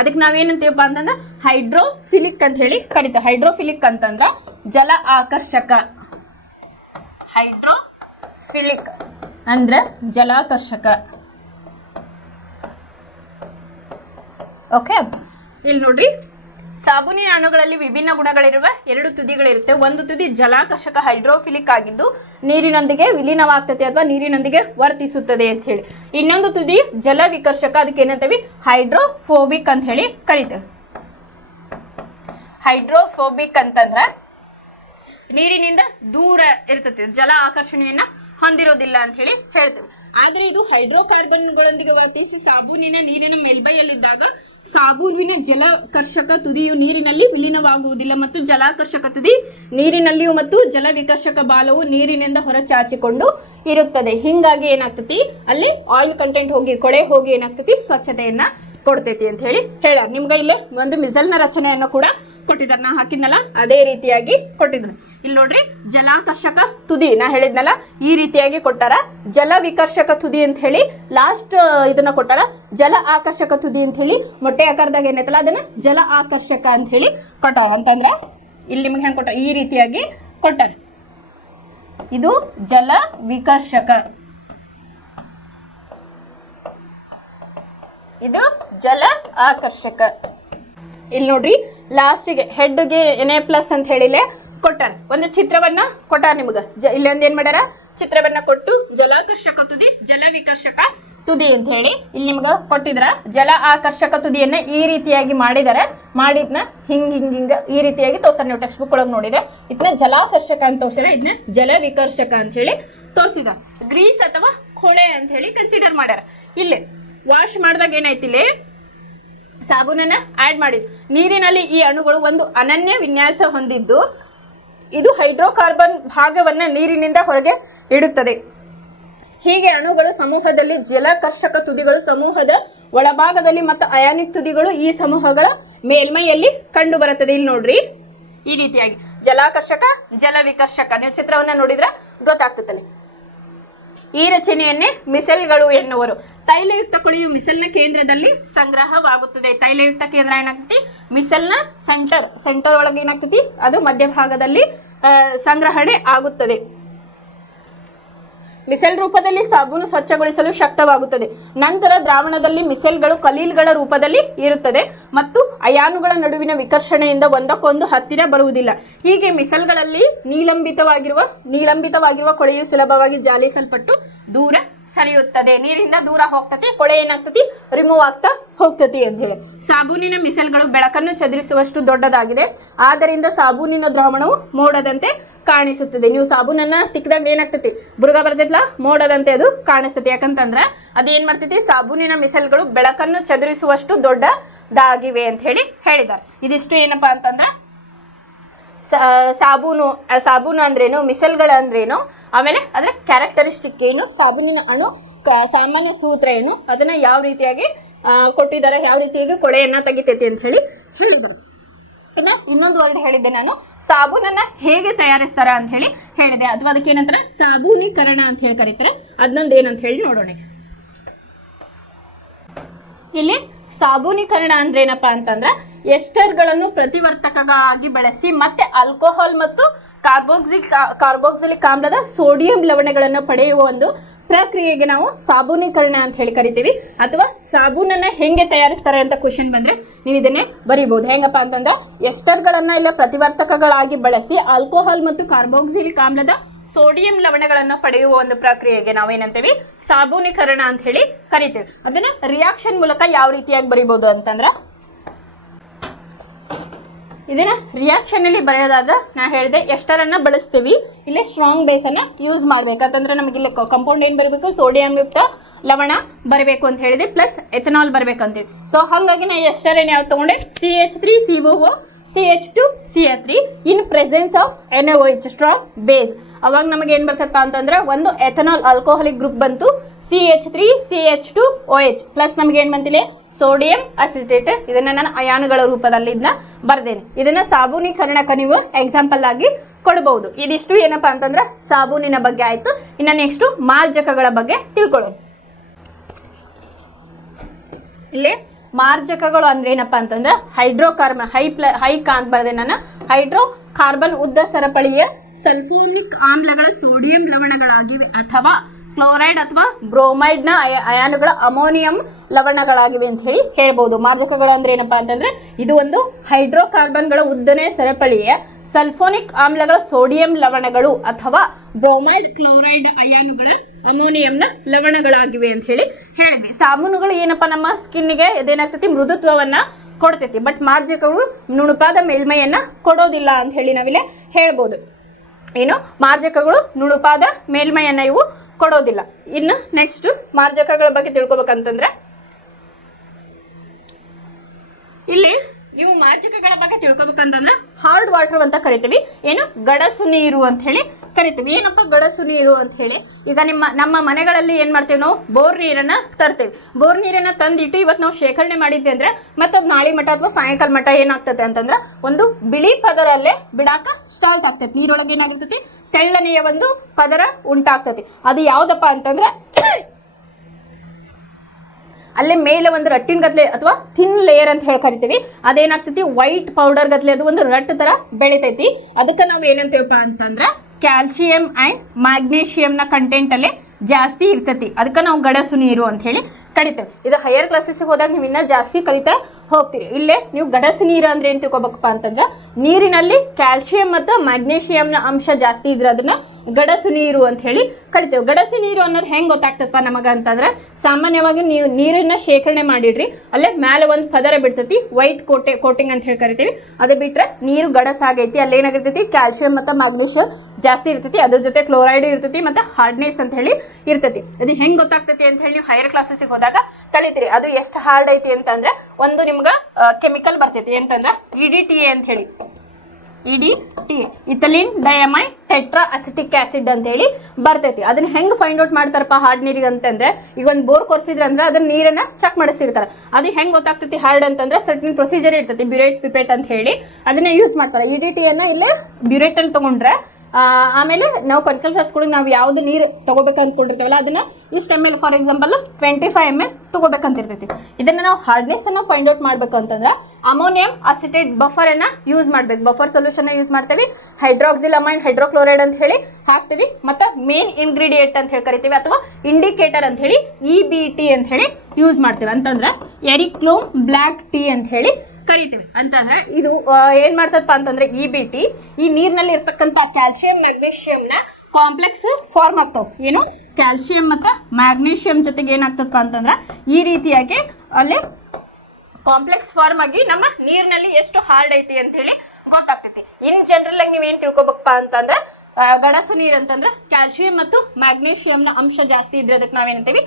ಅದಕ್ಕೆ ನಾವೇನಂತೀವಪ್ಪ ಅಂತಂದ್ರೆ ಹೈಡ್ರೋಫಿಲಿಕ್ ಅಂತ ಹೇಳಿ ಕರಿತೇವೆ. ಹೈಡ್ರೋಫಿಲಿಕ್ ಅಂತಂದ್ರೆ ಜಲ ಆಕರ್ಷಕ, ಹೈಡ್ರೋಫಿಲಿಕ್ ಅಂದ್ರೆ ಜಲಾಕರ್ಷಕ. ಓಕೆ, ಇಲ್ಲಿ ನೋಡ್ರಿ, ಸಾಬೂನಿನ ಅಣುಗಳಲ್ಲಿ ವಿಭಿನ್ನ ಗುಣಗಳಿರುವ 2 ತುದಿಗಳಿರುತ್ತೆ. ಒಂದು ತುದಿ ಜಲಾಕರ್ಷಕ ಹೈಡ್ರೋಫಿಲಿಕ್ ಆಗಿದ್ದು ನೀರಿನೊಂದಿಗೆ ವಿಲೀನವಾಗ್ತದೆ ಅಥವಾ ನೀರಿನೊಂದಿಗೆ ವರ್ತಿಸುತ್ತದೆ ಅಂತ ಹೇಳಿ. ಇನ್ನೊಂದು ತುದಿ ಜಲ ವಿಕರ್ಷಕ, ಅದಕ್ಕೆ ಏನಂತೀವಿ ಹೈಡ್ರೋಫೋಬಿಕ್ ಅಂತ ಹೇಳಿ ಕರಿತೇವೆ. ಹೈಡ್ರೋಫೋಬಿಕ್ ಅಂತಂದ್ರ ನೀರಿನಿಂದ ದೂರ ಇರ್ತದೆ, ಜಲ ಆಕರ್ಷಣೆಯನ್ನ ಹೊಂದಿರೋದಿಲ್ಲ ಅಂತ ಹೇಳಿ ಹೇಳ್ತೇವೆ. ಆದ್ರೆ ಇದು ಹೈಡ್ರೋಕಾರ್ಬನ್ಗಳೊಂದಿಗೆ ವರ್ತಿಸಿ ಸಾಬೂನಿನ ನೀರಿನ ಮೇಲ್ಮೈಯಲ್ಲಿದ್ದಾಗ ಸಾಬೂನಿನ ಜಲಕರ್ಷಕ ತುದಿಯು ನೀರಿನಲ್ಲಿ ವಿಲೀನವಾಗುವುದಿಲ್ಲ ಮತ್ತು ಜಲಾಕರ್ಷಕ ತುದಿ ನೀರಿನಲ್ಲಿಯೂ ಮತ್ತು ಜಲ ವಿಕರ್ಷಕ ಬಾಲವು ನೀರಿನಿಂದ ಹೊರಚಾಚಿಕೊಂಡು ಇರುತ್ತದೆ. ಹಿಂಗಾಗಿ ಏನಾಗ್ತತಿ ಅಲ್ಲಿ ಆಯಿಲ್ ಕಂಟೆಂಟ್ ಹೋಗಿ ಕೊಳೆ ಹೋಗಿ ಏನಾಗ್ತತಿ ಸ್ವಚ್ಛತೆಯನ್ನ ಕೊಡ್ತೈತಿ ಅಂತ ಹೇಳಿ ಹೇಳ್ಯಾರ. ನಿಮ್ಗೆ ಇಲ್ಲೇ ಒಂದು ಮಿಸಲ್ನ ರಚನೆಯನ್ನು ಕೂಡ ಕೊಟ್ಟಿದ್ದಾರೆ. ನಾ ಹಾಕಿದ್ನಲ್ಲ ಅದೇ ರೀತಿಯಾಗಿ ಕೊಟ್ಟಿದ್ರು. ಇಲ್ಲಿ ನೋಡ್ರಿ ಜಲಾಕರ್ಷಕ ತುದಿ ನಾ ಹೇಳಿದ್ನಲ್ಲ ಈ ರೀತಿಯಾಗಿ ಕೊಟ್ಟಾರ. ಜಲ ವಿಕರ್ಷಕ ತುದಿ ಅಂತ ಹೇಳಿ ಲಾಸ್ಟ್ ಇದನ್ನ ಕೊಟ್ಟಾರ. ಜಲ ಆಕರ್ಷಕ ತುದಿ ಅಂತ ಹೇಳಿ ಮೊಟ್ಟೆ ಆಕಾರದಾಗ ಏನೈತಲ್ಲ ಅದನ್ನ ಜಲ ಆಕರ್ಷಕ ಅಂತ ಹೇಳಿ ಕೊಟ್ಟಾರ. ಅಂತಂದ್ರ ಇಲ್ಲಿ ನಿಮ್ಗೆ ಹೆಂಗ್ ಕೊಟ್ಟಾರ ಈ ರೀತಿಯಾಗಿ ಕೊಟ್ಟಾರ. ಇದು ಜಲ ವಿಕರ್ಷಕ, ಇದು ಜಲ ಆಕರ್ಷಕ. ಇಲ್ಲಿ ನೋಡ್ರಿ ಲಾಸ್ಟಿಗೆ ಹೆಡ್ಗೆ NA+ ಅಂತ ಹೇಳಿಲೆ ಕೊಟ್ಟಾರ. ಒಂದು ಚಿತ್ರವನ್ನ ಕೊಟ್ಟಾರ ನಿಮ್ಗ. ಇಲ್ಲೊಂದು ಏನ್ ಮಾಡ್ಯಾರ ಚಿತ್ರವನ್ನ ಕೊಟ್ಟು ಜಲಾಕರ್ಷಕ ತುದಿ ಜಲ ವಿಕರ್ಷಕ ತುದಿ ಅಂತ ಹೇಳಿ ಇಲ್ಲಿ ನಿಮ್ಗ ಕೊಟ್ಟಿದ್ರ. ಜಲ ಆಕರ್ಷಕ ತುದಿಯನ್ನ ಈ ರೀತಿಯಾಗಿ ಮಾಡಿದಾರೆ. ಮಾಡಿದ್ನ ಹಿಂಗ ಈ ರೀತಿಯಾಗಿ ತೋರ್ಸಾರ. ನೀವು ಟೆಕ್ಸ್ಟ್ ಬುಕ್ ಒಳಗೆ ನೋಡಿದ್ರೆ ಇದನ್ನ ಜಲಾಕರ್ಷಕ ಅಂತ ತೋರ್ಸಿರ, ಇದನ್ನ ಜಲ ವಿಕರ್ಷಕ ಅಂತ ಹೇಳಿ ತೋರಿಸಿದ. ಗ್ರೀಸ್ ಅಥವಾ ಕೊಳೆ ಅಂತ ಹೇಳಿ ಕನ್ಸಿಡರ್ ಮಾಡ್ಯಾರ. ಇಲ್ಲಿ ವಾಶ್ ಮಾಡಿದಾಗ ಏನಾಯ್ತಿಲ್ಲಿ ಸಾಬೂನನ್ನ ಆಡ್ ಮಾಡಿದ್ರು. ನೀರಿನಲ್ಲಿ ಈ ಅಣುಗಳು ಒಂದು ಅನನ್ಯ ವಿನ್ಯಾಸ ಹೊಂದಿದ್ದು ಇದು ಹೈಡ್ರೋಕಾರ್ಬನ್ ಭಾಗವನ್ನ ನೀರಿನಿಂದ ಹೊರಗೆ ಇಡುತ್ತದೆ. ಹೀಗೆ ಅಣುಗಳು ಸಮೂಹದಲ್ಲಿ ಜಲಕರ್ಷಕ ತುದಿಗಳು ಸಮೂಹದ ಒಳಭಾಗದಲ್ಲಿ ಮತ್ತು ಅಯಾನಿಕ್ ತುದಿಗಳು ಈ ಸಮೂಹಗಳ ಮೇಲ್ಮೈಯಲ್ಲಿ ಕಂಡು ಬರುತ್ತದೆ. ಇಲ್ಲಿ ನೋಡ್ರಿ ಈ ರೀತಿಯಾಗಿ ಜಲಾಕರ್ಷಕ ಜಲ ವಿಕರ್ಷಕ ನೀವು ಚಿತ್ರವನ್ನ ನೋಡಿದ್ರೆ ಗೊತ್ತಾಗ್ತದೆ. ಈ ರಚನೆಯನ್ನೇ ಮಿಸೆಲ್ಗಳು ಎನ್ನುವರು. ತೈಲಯುಕ್ತ ಕೊಳೆಯು ಮಿಸೆಲ್ನ ಕೇಂದ್ರದಲ್ಲಿ ಸಂಗ್ರಹವಾಗುತ್ತದೆ. ತೈಲಯುಕ್ತ ಕೇಂದ್ರ ಏನಾಗ್ತತಿ ಮಿಸೆಲ್ನ ಸೆಂಟರ್ ಒಳಗೆ ಏನಾಗ್ತತಿ ಅದು ಮಧ್ಯಭಾಗದಲ್ಲಿ ಸಂಗ್ರಹಣೆ ಆಗುತ್ತದೆ. ಮಿಸೆಲ್ ರೂಪದಲ್ಲಿ ಸಾಬೂನು ಸ್ವಚ್ಛಗೊಳಿಸಲು ಶಕ್ತವಾಗುತ್ತದೆ. ನಂತರ ದ್ರಾವಣದಲ್ಲಿ ಮಿಸೆಲ್ಗಳು ಕಲೀಲ್ಗಳ ರೂಪದಲ್ಲಿ ಇರುತ್ತದೆ ಮತ್ತು ಅಯಾನುಗಳ ನಡುವಿನ ವಿಕರ್ಷಣೆಯಿಂದ ಒಂದಕ್ಕೊಂದು ಹತ್ತಿರ ಬರುವುದಿಲ್ಲ. ಹೀಗೆ ಮಿಸೆಲ್ಗಳಲ್ಲಿ ನೀಲಂಬಿತವಾಗಿರುವ ಕೊಳೆಯು ಸುಲಭವಾಗಿ ಜಾಲಿಸಲ್ಪಟ್ಟು ದೂರ ಸರಿಯುತ್ತದೆ. ನೀರಿಂದ ದೂರ ಹೋಗ್ತತಿ, ಕೊಳೆ ಏನಾಗ್ತತಿ ರಿಮೂವ್ ಆಗ್ತಾ ಹೋಗ್ತತಿ ಅಂತ ಹೇಳಿ. ಸಾಬೂನಿನ ಮಿಸೆಲ್ಗಳು ಬೆಳಕನ್ನು ಚದುರಿಸುವಷ್ಟು ದೊಡ್ಡದಾಗಿದೆ. ಆದ್ದರಿಂದ ಸಾಬೂನಿನ ದ್ರಾವಣವು ಮೋಡದಂತೆ ಕಾಣಿಸುತ್ತದೆ. ನೀವು ಸಾಬೂನನ್ನ ತಿಕ್ಕಿದಾಗ ಏನಾಗ್ತತಿ ಬುರುಗ ಬರ್ತೈತ್ಲಾ ಮೋಡದಂತೆ ಅದು ಕಾಣಿಸ್ತತಿ. ಯಾಕಂತಂದ್ರ ಅದೇನ್ ಮಾಡ್ತೈತಿ ಸಾಬೂನಿನ ಮಿಸೆಲ್ಗಳು ಬೆಳಕನ್ನು ಚದುರಿಸುವಷ್ಟು ದೊಡ್ಡದಾಗಿವೆ ಅಂತ ಹೇಳಿ ಹೇಳಿದ್ದಾರೆ. ಇದಿಷ್ಟು ಏನಪ್ಪಾ ಅಂತಂದ್ರ ಸಾಬೂನು ಅಂದ್ರೇನು, ಮಿಸೆಲ್ಗಳು ಅಂದ್ರೇನು, ಆಮೇಲೆ ಅದರ ಕ್ಯಾರೆಕ್ಟರಿಸ್ಟಿಕ್ ಏನು, ಸಾಬೂನಿನ ಅಣು ಸಾಮಾನ್ಯ ಸೂತ್ರ ಏನು, ಅದನ್ನ ಯಾವ ರೀತಿಯಾಗಿ ಕೊಟ್ಟಿದ್ದಾರೆ, ಯಾವ ರೀತಿಯಾಗಿ ಕೊಳೆಯನ್ನ ತೆಗಿತೈತಿ ಅಂತ ಹೇಳಿ ಹೇಳಿದರು. ಇನ್ನ ಇನ್ನೊಂದು ವರ್ಡ್ ಹೇಳಿದ್ದೆ ನಾನು, ಸಾಬೂನನ್ನ ಹೇಗೆ ತಯಾರಿಸ್ತಾರ ಅಂತ ಹೇಳಿ ಹೇಳಿದೆ. ಅಥವಾ ಅದಕ್ಕೆ ಏನಂತಾರೆ ಸಾಬೂನೀಕರಣ ಅಂತ ಹೇಳಿ ಕರೀತಾರೆ. ಅದನ್ನೊಂದು ಏನಂತ ಹೇಳಿ ನೋಡೋಣ. ಇಲ್ಲಿ ಸಾಬೂನೀಕರಣ ಅಂದ್ರೆ ಏನಪ್ಪಾ ಅಂತಂದ್ರೆ ಎಸ್ಟರ್ಗಳನ್ನು ಪ್ರತಿವರ್ತಕಗಳಾಗಿ ಬಳಸಿ ಮತ್ತೆ ಆಲ್ಕೋಹಾಲ್ ಮತ್ತು ಕಾರ್ಬೋಕ್ಸಿಲಿಕ್ ಆಮ್ಲದ ಸೋಡಿಯಂ ಲವಣಗಳನ್ನು ಪಡೆಯುವ ಒಂದು ಪ್ರಕ್ರಿಯೆಗೆ ನಾವು ಸಾಬೂನೀಕರಣ ಅಂತ ಹೇಳಿ ಕರಿತೀವಿ. ಅಥವಾ ಸಾಬೂನನ್ನ ಹೆಂಗೆ ತಯಾರಿಸ್ತಾರೆ ಅಂತ ಕ್ವಶನ್ ಬಂದ್ರೆ ನೀವು ಇದನ್ನೇ ಬರೀಬಹುದು. ಹೆಂಗಪ್ಪ ಅಂತಂದ್ರೆ ಎಸ್ಟರ್ಗಳನ್ನ ಇಲ್ಲ ಪ್ರತಿವರ್ತಕಗಳಾಗಿ ಬಳಸಿ ಆಲ್ಕೋಹಾಲ್ ಮತ್ತು ಕಾರ್ಬೋಕ್ಸಿಲಿಕ್ ಆಮ್ಲದ ಸೋಡಿಯಂ ಲವಣಗಳನ್ನು ಪಡೆಯುವ ಒಂದು ಪ್ರಕ್ರಿಯೆಗೆ ನಾವೇನಂತೀವಿ ಸಾಬೂನೀಕರಣ ಅಂತ ಹೇಳಿ ಕರಿತೀವಿ. ಅದನ್ನ ರಿಯಾಕ್ಷನ್ ಮೂಲಕ ಯಾವ ರೀತಿಯಾಗಿ ಬರೀಬಹುದು ಅಂತಂದ್ರ ಇದನ್ನ ರಿಯಾಕ್ಷನ್ ಅಲ್ಲಿ ಬರೆಯೋದಾದ್ರೆ ನಾ ಹೇಳಿದೆ ಎಷ್ಟರನ್ನ ಬಳಸ್ತೀವಿ. ಇಲ್ಲಿ ಸ್ಟ್ರಾಂಗ್ ಬೇಸ್ ಅನ್ನ ಯೂಸ್ ಮಾಡ್ಬೇಕಂತಂದ್ರೆ ನಮಗೆ ಇಲ್ಲಿ ಕಂಪೌಂಡ್ ಏನ್ ಬರಬೇಕು ಸೋಡಿಯಂ ಯುಕ್ತ ಲವಣ ಬರಬೇಕು ಅಂತ ಹೇಳಿದೆ, ಪ್ಲಸ್ ಎಥನಾಲ್ ಬರ್ಬೇಕಂತೀವಿ. ಸೊ ಹಾಗಾಗಿ ನಾ ಎಷ್ಟರೇನು ಯಾವ್ದು ತಗೊಂಡೆ CH3COO CH2CH3 in presence of NaOH strong base. ಅವಾಗ ನಮಗೆ ಏನ್ ಬರ್ತಪ್ಪ ಅಂತಂದ್ರೆ ಒಂದು ಎಥನಾಲ್ ಆಲ್ಕೋಹಾಲಿಕ್ ಗ್ರೂಪ್ ಬಂತು, CH3CH2OH ಪ್ಲಸ್ ನಮಗೆ ಏನ್ ಬಂತಿಲ್ಲ ಸೋಡಿಯಂ ಅಸಿಟೇಟ್. ಇದನ್ನ ನಾನು ಅಯಾನುಗಳ ರೂಪದಲ್ಲಿ ಇದನ್ನ ಬರ್ದೇನೆ. ಇದನ್ನ ಸಾಬೂನೀಕರಣಕ್ಕೆ ನೀವು ಎಕ್ಸಾಂಪಲ್ ಆಗಿ ಕೊಡಬಹುದು. ಇದಿಷ್ಟು ಏನಪ್ಪಾ ಅಂತಂದ್ರೆ ಸಾಬೂನಿನ ಬಗ್ಗೆ ಆಯ್ತು. ಇನ್ನು ನೆಕ್ಸ್ಟ್ ಮಾರ್ಜಕಗಳ ಬಗ್ಗೆ ತಿಳ್ಕೊಳ್ಳೋಣ. ಇಲ್ಲಿ ಮಾರ್ಜಕಗಳು ಅಂದ್ರೆ ಏನಪ್ಪಾ ಅಂತಂದ್ರೆ ಹೈಡ್ರೋಕಾರ್ಬನ್ ಹೈ ಅಂತ ಬರ್ದೆ ನಾನು. ಹೈಡ್ರೋಕಾರ್ಬನ್ ಉದ್ದ ಸರಪಳಿಯ ಸಲ್ಫೋನಿಕ್ ಆಮ್ಲಗಳ ಸೋಡಿಯಂ ಲವಣಗಳಾಗಿವೆ ಅಥವಾ ಕ್ಲೋರೈಡ್ ಅಥವಾ ಬ್ರೋಮೈಡ್ ನ ಅಯಾನುಗಳ ಅಮೋನಿಯಂ ಲವಣಗಳಾಗಿವೆ ಅಂತ ಹೇಳಿ ಹೇಳ್ಬಹುದು. ಮಾರ್ಜಕಗಳು ಅಂದ್ರೆ ಏನಪ್ಪಾ ಅಂತಂದ್ರೆ ಇದು ಒಂದು ಹೈಡ್ರೋಕಾರ್ಬನ್ಗಳ ಉದ್ದನೆ ಸರಪಳಿಯ ಸಲ್ಫೋನಿಕ್ ಆಮ್ಲಗಳ ಸೋಡಿಯಂ ಲವಣಗಳು ಅಥವಾ ಬ್ರೋಮೈಡ್ ಕ್ಲೋರೈಡ್ ಅಯಾನುಗಳ ಅಮೋನಿಯಂನ ಲವಣಗಳಾಗಿವೆ ಅಂತ ಹೇಳಿ ಹೇಳಿದ್ವಿ. ಸಾಬೂನುಗಳು ಏನಪ್ಪಾ ನಮ್ಮ ಸ್ಕಿನ್ಗೆ ಇದೇನಾಗ್ತೈತಿ ಮೃದುತ್ವವನ್ನ ಕೊಡ್ತೈತಿ. ಬಟ್ ಮಾರ್ಜಕಗಳು ನುಣುಪಾದ ಮೇಲ್ಮೈಯನ್ನ ಕೊಡೋದಿಲ್ಲ ಅಂತ ಹೇಳಿ ನಾವಿಲ್ಲಿ ಹೇಳ್ಬೋದು. ಏನು ಮಾರ್ಜಕಗಳು ನುಣುಪಾದ ಮೇಲ್ಮೈಯನ್ನ ಇವು ಕೊಡೋದಿಲ್ಲ. ಇನ್ನು ನೆಕ್ಸ್ಟ್ ಮಾರ್ಜಕಗಳ ಬಗ್ಗೆ ತಿಳ್ಕೊಬೇಕಂತಂದ್ರೆ ಇಲ್ಲಿ ಇವು ಮಾರ್ಜಕಗಳ ಬಗ್ಗೆ ತಿಳ್ಕೊಬೇಕಂತಂದ್ರೆ ಹಾರ್ಡ್ ವಾಟರ್ ಅಂತ ಕರಿತೀವಿ. ಏನು ಗಡಸು ನೀರು ಅಂತ ಹೇಳಿ ಕರಿತೀವಿ. ಏನಪ್ಪ ಗಡಸು ನೀರು ಅಂತ ಹೇಳಿ, ಈಗ ನಮ್ಮ ಮನೆಗಳಲ್ಲಿ ಏನ್ ಮಾಡ್ತೀವಿ ನಾವು, ಬೋರ್ ನೀರನ್ನ ತರ್ತೀವಿ. ಬೋರ್ ನೀರನ್ನ ತಂದಿಟ್ಟು ಇವತ್ತು ನಾವು ಶೇಖರಣೆ ಮಾಡಿದ್ವಿ ಅಂದ್ರೆ ಮತ್ತೆ ನಾಳೆ ಮಠ ಅಥವಾ ಸಾಯಂಕಾಲ ಮಠ ಏನಾಗ್ತದೆ ಅಂತಂದ್ರೆ ಒಂದು ಬಿಳಿ ಪದರಲ್ಲೇ ಬಿಡಾಕ ಸ್ಟಾರ್ಟ್ ಆಗ್ತೈತಿ. ನೀರೊಳಗೆ ಏನಾಗಿರ್ತೈತಿ, ತೆಳ್ಳನೆಯ ಒಂದು ಪದರ ಉಂಟಾಗ್ತೈತಿ. ಅದು ಯಾವ್ದಪ್ಪ ಅಂತಂದ್ರೆ ಅಲ್ಲೇ ಮೇಲೆ ಒಂದು ರಟ್ಟಿನ ಗತ್ಲೆ ಅಥವಾ ಥಿನ್ ಲೇಯರ್ ಅಂತ ಹೇಳಿ ಕರಿತೀವಿ. ಅದೇನಾಗ್ತೈತಿ, ವೈಟ್ ಪೌಡರ್ ಗತ್ಲೆ ಅದು ಒಂದು ರಟ್ಟು ತರ ಬೆಳಿತೈತಿ. ಅದಕ್ಕೆ ನಾವು ಏನಂತೀವಪ್ಪ ಅಂತಂದ್ರೆ ಕ್ಯಾಲ್ಸಿಯಂ ಅಂಡ್ ಮ್ಯಾಗ್ನೇಷಿಯಂನ ಕಂಟೆಂಟ್ ಅಲ್ಲಿ ಜಾಸ್ತಿ ಇರ್ತೈತಿ. ಅದಕ್ಕೆ ನಾವು ಗಡಸು ನೀರು ಅಂತ ಹೇಳಿ ಕರಿತೇವೆ. ಇದು ಹೈಯರ್ ಕ್ಲಾಸಸ್ಗೆ ಹೋದಾಗ ನೀವು ಇನ್ನೂ ಜಾಸ್ತಿ ಕಲಿತಾ ಹೋಗ್ತೀರಿ. ಇಲ್ಲೇ ನೀವು ಗಡಸು ನೀರು ಅಂದ್ರೆ ಏನ್ ತಿಳ್ಕೊಬೇಕಪ್ಪ ಅಂತಂದ್ರೆ ನೀರಿನಲ್ಲಿ ಕ್ಯಾಲ್ಸಿಯಂ ಮತ್ತು ಮ್ಯಾಗ್ನೇಷಿಯಂನ ಅಂಶ ಜಾಸ್ತಿ ಇದ್ರೆ ಅದನ್ನ ಗಡಸು ನೀರು ಅಂತ ಹೇಳಿ ಕರಿತೇವೆ. ಗಡಸು ನೀರು ಅನ್ನೋದು ಹೆಂಗ್ ಗೊತ್ತಾಗ್ತದಪ್ಪ ನಮಗ ಅಂತಂದ್ರೆ, ಸಾಮಾನ್ಯವಾಗಿ ನೀವು ನೀರನ್ನ ಶೇಖರಣೆ ಮಾಡಿಡ್ರಿ, ಅಲ್ಲೇ ಮೇಲೆ ಒಂದು ಪದರ ಬಿಡ್ತೈತಿ, ವೈಟ್ ಕೋಟಿಂಗ್ ಅಂತ ಹೇಳಿ ಕರಿತೀವಿ. ಅದು ಬಿಟ್ರೆ ನೀರು ಗಡಸಾಗೈತಿ, ಅಲ್ಲೇನಾಗಿರ್ತೈತಿ ಕ್ಯಾಲ್ಸಿಯಂ ಮತ್ತು ಮ್ಯಾಗ್ನೇಷಿಯಂ ಜಾಸ್ತಿ ಇರ್ತೈತಿ. ಅದ್ರ ಜೊತೆ ಕ್ಲೋರೈಡ್ ಇರ್ತೈತಿ ಮತ್ತೆ ಹಾರ್ಡ್ನೆಸ್ ಅಂತ ಹೇಳಿ ಇರ್ತೈತಿ. ಅದು ಹೆಂಗ್ ಗೊತ್ತಾಗ್ತೈತಿ ಅಂತ ಹೇಳಿ ನೀವು ಹೈಯರ್ ಕ್ಲಾಸಸ್ಗೆ ಹೋದಾಗ ಕಲಿತೀರಿ. ಅದು ಎಷ್ಟು ಹಾರ್ಡ್ ಐತಿ ಅಂತಂದ್ರೆ ಒಂದು ನಿಮ್ಗೆ ಕೆಮಿಕಲ್ ಬರ್ತೈತಿ ಅಂತಂದ್ರೆ EDTA ಅಂತ ಹೇಳಿ, EDTA ethylene diamine tetra acetic acid ಅಂತ ಹೇಳಿ ಬರ್ತೈತಿ. ಅದನ್ನ ಹೆಂಗ್ ಫೈಂಡ್ ಔಟ್ ಮಾಡ್ತಾರಪ್ಪ ಹಾರ್ಡ್ ನೀರಿಗೆ ಅಂತಂದ್ರೆ, ಈಗ ಒಂದು ಬೋರ್ ಕೊರ್ಸಿದ್ರೆ ಅಂದ್ರೆ ಅದನ್ನ ನೀರನ್ನ ಚೆಕ್ ಮಾಡಿಸ್ತಿರ್ತಾರೆ. ಅದು ಹೆಂಗ್ ಗೊತ್ತಾಗ್ತೈತಿ ಹಾರ್ಡ್ ಅಂತಂದ್ರೆ ಸರ್ಟಿನ್ ಪ್ರೊಸೀಜರ್ ಇರ್ತೈತಿ, ಬ್ಯೂರೇಟ್ ಪಿಪೇಟ್ ಅಂತ ಹೇಳಿ ಅದನ್ನ ಯೂಸ್ ಮಾಡ್ತಾರೆ. EDTA ಇಲ್ಲೇ ಬ್ಯೂರೇಟ್ ಅಲ್ಲಿ ತಗೊಂಡ್ರೆ ಆಮೇಲೆ ನಾವು ಕಂಟ್ರೋಲ್ ಫ್ಲಾಸ್ಕ್ಗಳಿಗೆ ನಾವು ಯಾವ್ದು ನೀರು ತಗೋಬೇಕು ಅಂದ್ಕೊಂಡಿರ್ತೀವಲ್ಲ ಅದನ್ನ ಇಷ್ಟು ml, ಫಾರ್ ಎಕ್ಸಾಂಪಲ್ 25 ml ತಗೋಬೇಕಂತಿರ್ತೈತಿ. ಇದನ್ನ ನಾವು ಹಾರ್ಡ್ನೆಸ್ ಅನ್ನ ಫೈಂಡ್ ಔಟ್ ಮಾಡ್ಬೇಕು ಅಂತಂದ್ರೆ ಅಮೋನಿಯಂ ಅಸಿಟೇಟ್ ಬಫರ್ ಅನ್ನ ಯೂಸ್ ಮಾಡ್ಬೇಕು. ಬಫರ್ ಸೊಲ್ಯೂಷನ್ ಯೂಸ್ ಮಾಡ್ತೇವೆ. ಹೈಡ್ರಾಕ್ಸಿಲಮೈನ್ ಹೈಡ್ರೋಕ್ಲೋರೈಡ್ ಅಂತ ಹೇಳಿ ಹಾಕ್ತಿವಿ. ಮತ್ತೆ ಮೇನ್ ಇಂಗ್ರೀಡಿಯೆಂಟ್ ಅಂತ ಹೇಳಿ ಕರಿತೀವಿ ಅಥವಾ ಇಂಡಿಕೇಟರ್ ಅಂತ ಹೇಳಿ EBT ಅಂತ ಹೇಳಿ ಯೂಸ್ ಮಾಡ್ತೇವೆ. ಅಂತಂದ್ರೆ ಎರಿಕ್ಲೋಮ್ ಬ್ಲ್ಯಾಕ್ ಟೀ ಅಂತ ಹೇಳಿ ಕರಿತೀವಿ. ಅಂತಂದ್ರೆ ಇದು ಏನ್ ಮಾಡ್ತದಪ್ಪ ಅಂತಂದ್ರೆ EBT ಈ ನೀರಿನಲ್ಲಿ ಇರ್ತಕ್ಕಂಥ ಕ್ಯಾಲ್ಸಿಯಂ ಮ್ಯಾಗ್ನೇಷಿಯಂನ ಕಾಂಪ್ಲೆಕ್ಸ್ ಫಾರ್ಮ್ ಆಗ್ತಾವ. ಏನು ಕ್ಯಾಲ್ಸಿಯಂ ಮತ್ತು ಮ್ಯಾಗ್ನೇಷಿಯಂ ಜೊತೆಗೆ ಏನಾಗ್ತದಪ್ಪ ಅಂತಂದ್ರೆ ಈ ರೀತಿಯಾಗಿ ಅಲ್ಲಿ ಕಾಂಪ್ಲೆಕ್ಸ್ ಫಾರ್ಮ್ ಆಗಿ ನಮ್ಮ ನೀರಿನಲ್ಲಿ ಎಷ್ಟು ಹಾರ್ಡ್ ಐತಿ ಅಂತ ಹೇಳಿ ಗೊತ್ತಾಗ್ತೈತಿ. ಇನ್ ಜನರಲ್ ಆಗಿ ನೀವೇನ್ ತಿಳ್ಕೊಬೇಕಪ್ಪ ಅಂತಂದ್ರೆ ಗಡಸು ನೀರು ಅಂತಂದ್ರೆ ಕ್ಯಾಲ್ಸಿಯಂ ಮತ್ತು ಮ್ಯಾಗ್ನೇಷಿಯಂನ ಅಂಶ ಜಾಸ್ತಿ ಇದ್ರೆ ಅದಕ್ಕೆ ನಾವೇನಂತೀವಿ,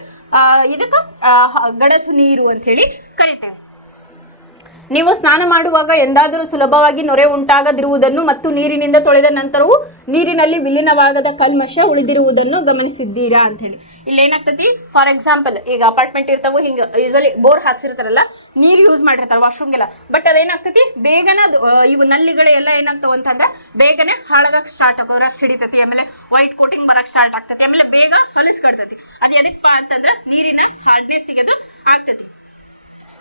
ಇದಕ್ಕೆ ಗಡಸು ನೀರು ಅಂತ ಹೇಳಿ ಕರಿತೇವೆ. ನೀವು ಸ್ನಾನ ಮಾಡುವಾಗ ಎಂದಾದರೂ ಸುಲಭವಾಗಿ ನೊರೆ ಉಂಟಾಗದಿರುವುದನ್ನು ಮತ್ತು ನೀರಿನಿಂದ ತೊಳೆದ ನಂತರವೂ ನೀರಿನಲ್ಲಿ ವಿಲೀನವಾಗದ ಕಲ್ಮಶ ಉಳಿದಿರುವುದನ್ನು ಗಮನಿಸಿದ್ದೀರಾ ಅಂತ ಹೇಳಿ. ಇಲ್ಲಿ ಏನಾಗ್ತೈತಿ, ಫಾರ್ ಎಕ್ಸಾಂಪಲ್ ಈಗ ಅಪಾರ್ಟ್ಮೆಂಟ್ ಇರ್ತಾವ, ಹಿಂಗ ಯೂಸಲಿ ಬೋರ್ ಹಾಕ್ಸಿರ್ತಾರಲ್ಲ, ನೀರು ಯೂಸ್ ಮಾಡಿರ್ತಾರ ವಾಶ್ರೂಮ್ಗೆಲ್ಲ. ಬಟ್ ಅದೇನಾಗ್ತೈತಿ ಬೇಗನೆ ಇವು ನಲ್ಲಿಗಳು ಎಲ್ಲ ಏನಾಗ್ತಾವ ಅಂತಂದ್ರೆ ಬೇಗನೆ ಹಾಳಾಗಕ್ಕೆ ಸ್ಟಾರ್ಟ್ ಆಗೋ, ರಸ್ಟ್ ಹಿಡಿತೈತಿ, ಆಮೇಲೆ ವೈಟ್ ಕೋಟಿಂಗ್ ಬರಕ್ ಸ್ಟಾರ್ಟ್ ಆಗ್ತೈತಿ, ಆಮೇಲೆ ಬೇಗ ಹೊಲಸ್ ಕಟ್ತೈತಿ. ಅದು ಎದಕ್ಕಪ್ಪ ಅಂತಂದ್ರೆ ನೀರಿನ ಹಾರ್ಡ್ನೆಸ್ ಅದು ಆಗ್ತೈತಿ.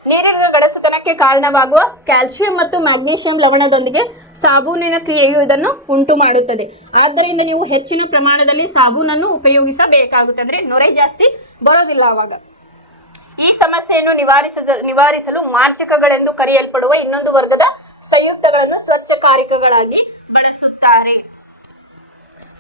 ನೀರಿನ ಗಡಸುತನಕ್ಕೆ ಕಾರಣವಾಗುವ ಕ್ಯಾಲ್ಸಿಯಂ ಮತ್ತು ಮ್ಯಾಗ್ನೀಷಿಯಂ ಲವಣದೊಂದಿಗೆ ಸಾಬೂನಿನ ಕ್ರಿಯೆಯು ಇದನ್ನು ಉಂಟು ಮಾಡುತ್ತದೆ. ಆದ್ದರಿಂದ ನೀವು ಹೆಚ್ಚಿನ ಪ್ರಮಾಣದಲ್ಲಿ ಸಾಬೂನನ್ನು ಉಪಯೋಗಿಸಬೇಕಾಗುತ್ತದೆ. ಅಂದ್ರೆ ನೊರೆ ಜಾಸ್ತಿ ಬರೋದಿಲ್ಲ ಅವಾಗ. ಈ ಸಮಸ್ಯೆಯನ್ನು ನಿವಾರಿಸಲು ಮಾರ್ಜಕಗಳೆಂದು ಕರೆಯಲ್ಪಡುವ ಇನ್ನೊಂದು ವರ್ಗದ ಸಂಯುಕ್ತಗಳನ್ನು ಸ್ವಚ್ಛಕಾರಕಗಳಾಗಿ ಬಳಸುತ್ತಾರೆ.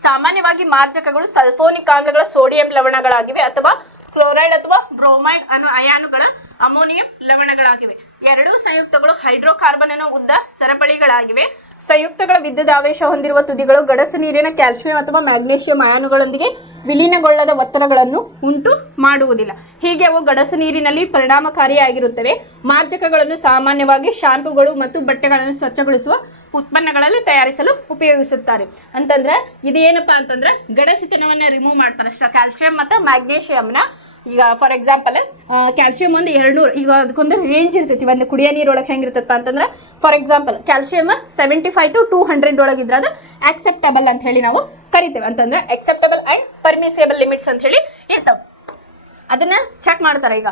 ಸಾಮಾನ್ಯವಾಗಿ ಮಾರ್ಜಕಗಳು ಸಲ್ಫೋನಿಕ್ ಆಮ್ಲಗಳ ಸೋಡಿಯಂ ಲವಣಗಳಾಗಿವೆ ಅಥವಾ ಕ್ಲೋರೈಡ್ ಅಥವಾ ಬ್ರೋಮೈಡ್ ಅಯಾನುಗಳ ಅಮೋನಿಯಂ ಲವಣಗಳಾಗಿವೆ. ಎರಡೂ ಸಂಯುಕ್ತಗಳು ಹೈಡ್ರೋಕಾರ್ಬನ್ ಅನ್ನು ಉದ್ದ ಸರಪಳಿಗಳಾಗಿವೆ. ಸಂಯುಕ್ತಗಳ ವಿದ್ಯುದಾವೇಶ ಹೊಂದಿರುವ ತುದಿಗಳು ಗಡಸು ನೀರಿನ ಕ್ಯಾಲ್ಸಿಯಂ ಅಥವಾ ಮ್ಯಾಗ್ನೇಷಿಯಂ ಅಯಾನುಗಳೊಂದಿಗೆ ವಿಲೀನಗೊಳ್ಳದ ಒತ್ತಡಗಳನ್ನು ಉಂಟು ಮಾಡುವುದಿಲ್ಲ. ಹೀಗೆ ಅವು ಗಡಸು ನೀರಿನಲ್ಲಿ ಪರಿಣಾಮಕಾರಿಯಾಗಿರುತ್ತವೆ. ಮಾರ್ಜಕಗಳನ್ನು ಸಾಮಾನ್ಯವಾಗಿ ಶಾಂಪೂಗಳು ಮತ್ತು ಬಟ್ಟೆಗಳನ್ನು ಸ್ವಚ್ಛಗೊಳಿಸುವ ಉತ್ಪನ್ನಗಳಲ್ಲಿ ತಯಾರಿಸಲು ಉಪಯೋಗಿಸುತ್ತಾರೆ. ಅಂತಂದ್ರೆ ಇದು ಏನಪ್ಪಾ ಅಂತಂದ್ರೆ ಗಡಸಿತನವನ್ನ ರಿಮೂವ್ ಮಾಡ್ತಾರೆ ಅಷ್ಟ. ಕ್ಯಾಲ್ಸಿಯಂ ಮತ್ತು ಮ್ಯಾಗ್ನೇಷಿಯಂನ ಈಗ ಫಾರ್ ಎಕ್ಸಾಂಪಲ್ ಕ್ಯಾಲ್ಸಿಯಂ ಒಂದು 200, ಈಗ ಅದಕ್ಕೊಂದು ರೇಂಜ್ ಇರ್ತೈತಿ. ಒಂದು ಕುಡಿಯೋ ನೀರೊಳಗೆ ಹೆಂಗಿರ್ತಪ್ಪ ಅಂತಂದ್ರೆ ಫಾರ್ ಎಕ್ಸಾಂಪಲ್ ಕ್ಯಾಲ್ಸಿಯಂ 75 to 200 ಒಳಗಿದ್ರೆ ಅದು ಆಕ್ಸೆಪ್ಟಬಲ್ ಅಂತ ಹೇಳಿ ನಾವು ಕರಿತೇವೆ. ಅಂತಂದ್ರೆ ಅಕ್ಸೆಪ್ಟಬಲ್ ಅಂಡ್ ಪರ್ಮಿಸೇಬಲ್ ಲಿಮಿಟ್ಸ್ ಅಂತ ಹೇಳಿ ಇರ್ತಾವೆ. ಅದನ್ನ ಚೆಕ್ ಮಾಡ್ತಾರೆ. ಈಗ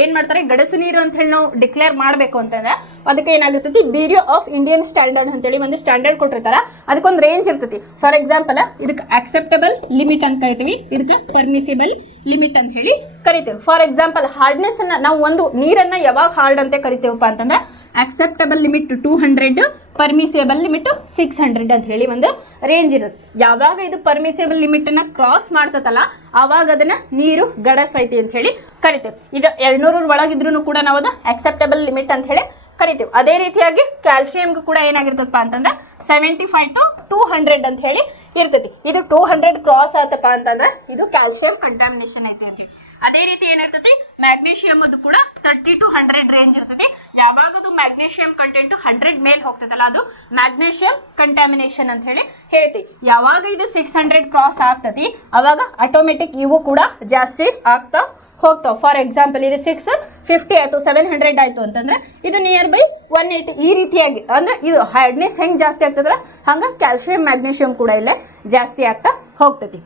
ಏನ್ ಮಾಡ್ತಾರೆ, ಗಡಸು ನೀರು ಅಂತ ಹೇಳಿ ನಾವು ಡಿಕ್ಲೇರ್ ಮಾಡಬೇಕು ಅಂತಂದ್ರೆ ಅದಕ್ಕೆ ಏನಾಗಿರ್ತೈತಿ, ಬ್ಯೂರೋ ಆಫ್ ಇಂಡಿಯನ್ ಸ್ಟ್ಯಾಂಡರ್ಡ್ ಅಂತೇಳಿ ಒಂದು ಸ್ಟ್ಯಾಂಡರ್ಡ್ ಕೊಟ್ಟಿರ್ತಾರ. ಅದಕ್ಕೊಂದು ರೇಂಜ್ ಇರ್ತೈತಿ. ಫಾರ್ ಎಕ್ಸಾಂಪಲ್ ಇದಕ್ಕೆ ಅಕ್ಸೆಪ್ಟಬಲ್ ಲಿಮಿಟ್ ಅಂತ ಕರಿತೀವಿ, ಇದಕ್ಕೆ ಪರ್ಮಿಸಿಬಲ್ ಲಿಮಿಟ್ ಅಂತ ಹೇಳಿ ಕರಿತೇವೆ. ಫಾರ್ ಎಕ್ಸಾಂಪಲ್ ಹಾರ್ಡ್ನೆಸ್ ಅನ್ನ ನಾವು ಒಂದು ನೀರನ್ನ ಯಾವಾಗ ಹಾರ್ಡ್ ಅಂತ ಕರಿತೇವಪ್ಪ ಅಂತಂದ್ರೆ ಅಕ್ಸೆಪ್ಟಬಲ್ ಲಿಮಿಟ್ 200, ಪರ್ಮಿಸೇಬಲ್ ಲಿಮಿಟ್ 600 ಅಂತ ಹೇಳಿ ಒಂದು ರೇಂಜ್ ಇರುತ್ತೆ. ಯಾವಾಗ ಇದು ಪರ್ಮಿಸೇಬಲ್ ಲಿಮಿಟ್ ಅನ್ನ ಕ್ರಾಸ್ ಮಾಡ್ತತಲ್ಲ ಆವಾಗ ಅದನ್ನ ನೀರು ಗಡಸೈತಿ ಅಂತ ಹೇಳಿ ಕರಿತೇವೆ. ಇದು 200 ಒಳಗಿದ್ರು ಕೂಡ ನಾವು ಅದು ಅಕ್ಸೆಪ್ಟಬಲ್ ಲಿಮಿಟ್ ಅಂತ ಹೇಳಿ ಕರಿತೇವೆ. ಅದೇ ರೀತಿಯಾಗಿ ಕ್ಯಾಲ್ಸಿಯಂಗೂ ಕೂಡ ಏನಾಗಿರ್ತಪ್ಪ ಅಂತಂದ್ರೆ 75 to 200 ಅಂತ ಹೇಳಿ ಇರ್ತೈತಿ. ಇದು 200 ಕ್ರಾಸ್ ಆತಪ್ಪ ಅಂತಂದ್ರೆ ಇದು ಕ್ಯಾಲ್ಸಿಯಂ ಕಂಟಾಮಿನೇಷನ್ ಐತಿ ಅಂತ. ಅದೇ ರೀತಿ ಏನಿರ್ತೈತಿ ಮ್ಯಾಗ್ನೀಷಿಯಂ ಅದು ಕೂಡ 30 to 100 ರೇಂಜ್ ಇರ್ತೈತಿ. ಯಾವಾಗ ಅದು ಮ್ಯಾಗ್ನೀಷಿಯಂ ಕಂಟೆಂಟ್ 100 ಮೇಲೆ ಹೋಗ್ತದಲ್ಲ ಅದು ಮ್ಯಾಗ್ನೀಷಿಯಂ ಕಂಟಾಮಿನೇಷನ್ ಅಂತ ಹೇಳಿ ಹೇಳ್ತೀವಿ. ಯಾವಾಗ ಇದು 600 ಕ್ರಾಸ್ ಆಗ್ತತಿ ಅವಾಗ ಆಟೋಮೆಟಿಕ್ ಇವು ಕೂಡ ಜಾಸ್ತಿ ಆಗ್ತಾ ಹೋಗ್ತಾವ. ಫಾರ್ ಎಕ್ಸಾಂಪಲ್ ಇದು 650 ಆಯ್ತು, 700 ಆಯ್ತು ಅಂತಂದ್ರೆ ಇದು ನಿಯರ್ ಬೈ 180 ಈ ರೀತಿಯಾಗಿ ಅಂದ್ರೆ ಇದು ಹಾರ್ಡ್ನೆಸ್ ಹೆಂಗ್ ಜಾಸ್ತಿ ಆಗ್ತದಲ್ಲ ಹಂಗ ಕ್ಯಾಲ್ಸಿಯಂ ಮ್ಯಾಗ್ನೀಷಿಯಂ ಕೂಡ ಇಲ್ಲೇ ಜಾಸ್ತಿ ಆಗ್ತಾ ಹೋಗ್ತತಿ.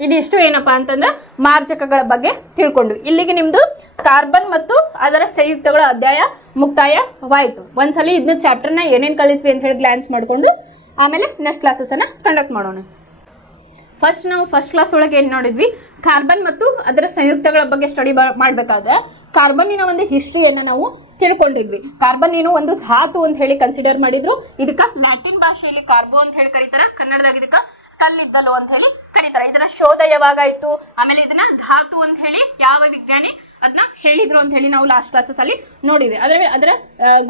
ಇದಿಷ್ಟು ಏನಪ್ಪಾ ಅಂತಂದ್ರೆ ಮಾರ್ಜಕಗಳ ಬಗ್ಗೆ ತಿಳ್ಕೊಂಡ್ವಿ. ಇಲ್ಲಿಗೆ ನಿಮ್ದು ಕಾರ್ಬನ್ ಮತ್ತು ಅದರ ಸಂಯುಕ್ತಗಳ ಅಧ್ಯಾಯ ಮುಕ್ತಾಯವಾಯಿತು. ಒಂದ್ಸಲಿ ಇದನ್ನ ಚಾಪ್ಟರ್ನ ಏನೇನು ಕಲಿತ್ವಿ ಅಂತ ಹೇಳಿ ಗ್ಲಾನ್ಸ್ ಮಾಡಿಕೊಂಡು ಆಮೇಲೆ ನೆಕ್ಸ್ಟ್ ಕ್ಲಾಸಸ್ ಅನ್ನ ಕಂಡಕ್ಟ್ ಮಾಡೋಣ. ನಾವು ಫಸ್ಟ್ ಕ್ಲಾಸ್ ಒಳಗೆ ಏನು ನೋಡಿದ್ವಿ, ಕಾರ್ಬನ್ ಮತ್ತು ಅದರ ಸಂಯುಕ್ತಗಳ ಬಗ್ಗೆ ಸ್ಟಡಿ ಮಾಡಬೇಕಾದ್ರೆ ಕಾರ್ಬನ್ನಿನ ಒಂದು ಹಿಸ್ಟ್ರಿಯನ್ನು ನಾವು ತಿಳ್ಕೊಂಡಿದ್ವಿ. ಕಾರ್ಬನ್ ಏನು ಒಂದು ಧಾತು ಅಂತ ಹೇಳಿ ಕನ್ಸಿಡರ್ ಮಾಡಿದ್ರು. ಇದಕ್ಕೆ ಲ್ಯಾಟಿನ್ ಭಾಷೆಯಲ್ಲಿ ಕಾರ್ಬೋ ಅಂತ ಹೇಳಿ ಕರೀತಾರ, ಕನ್ನಡದಾಗ ಇದಕ್ಕೆ ಕಲ್ಲಿದ್ದಲು ಅಂತ ಹೇಳಿ ಕರೀತಾರೆ. ಇದನ್ನ ಶೋಧ ಯಾವಾಗಾಯ್ತು, ಆಮೇಲೆ ಇದನ್ನ ಧಾತು ಅಂತ ಹೇಳಿ ಯಾವ ವಿಜ್ಞಾನಿ ಅದನ್ನ ಹೇಳಿದ್ರು ಅಂತ ಹೇಳಿ ನಾವು ಲಾಸ್ಟ್ ಕ್ಲಾಸಸ್ ಅಲ್ಲಿ ನೋಡಿದ್ವಿ. ಅದರ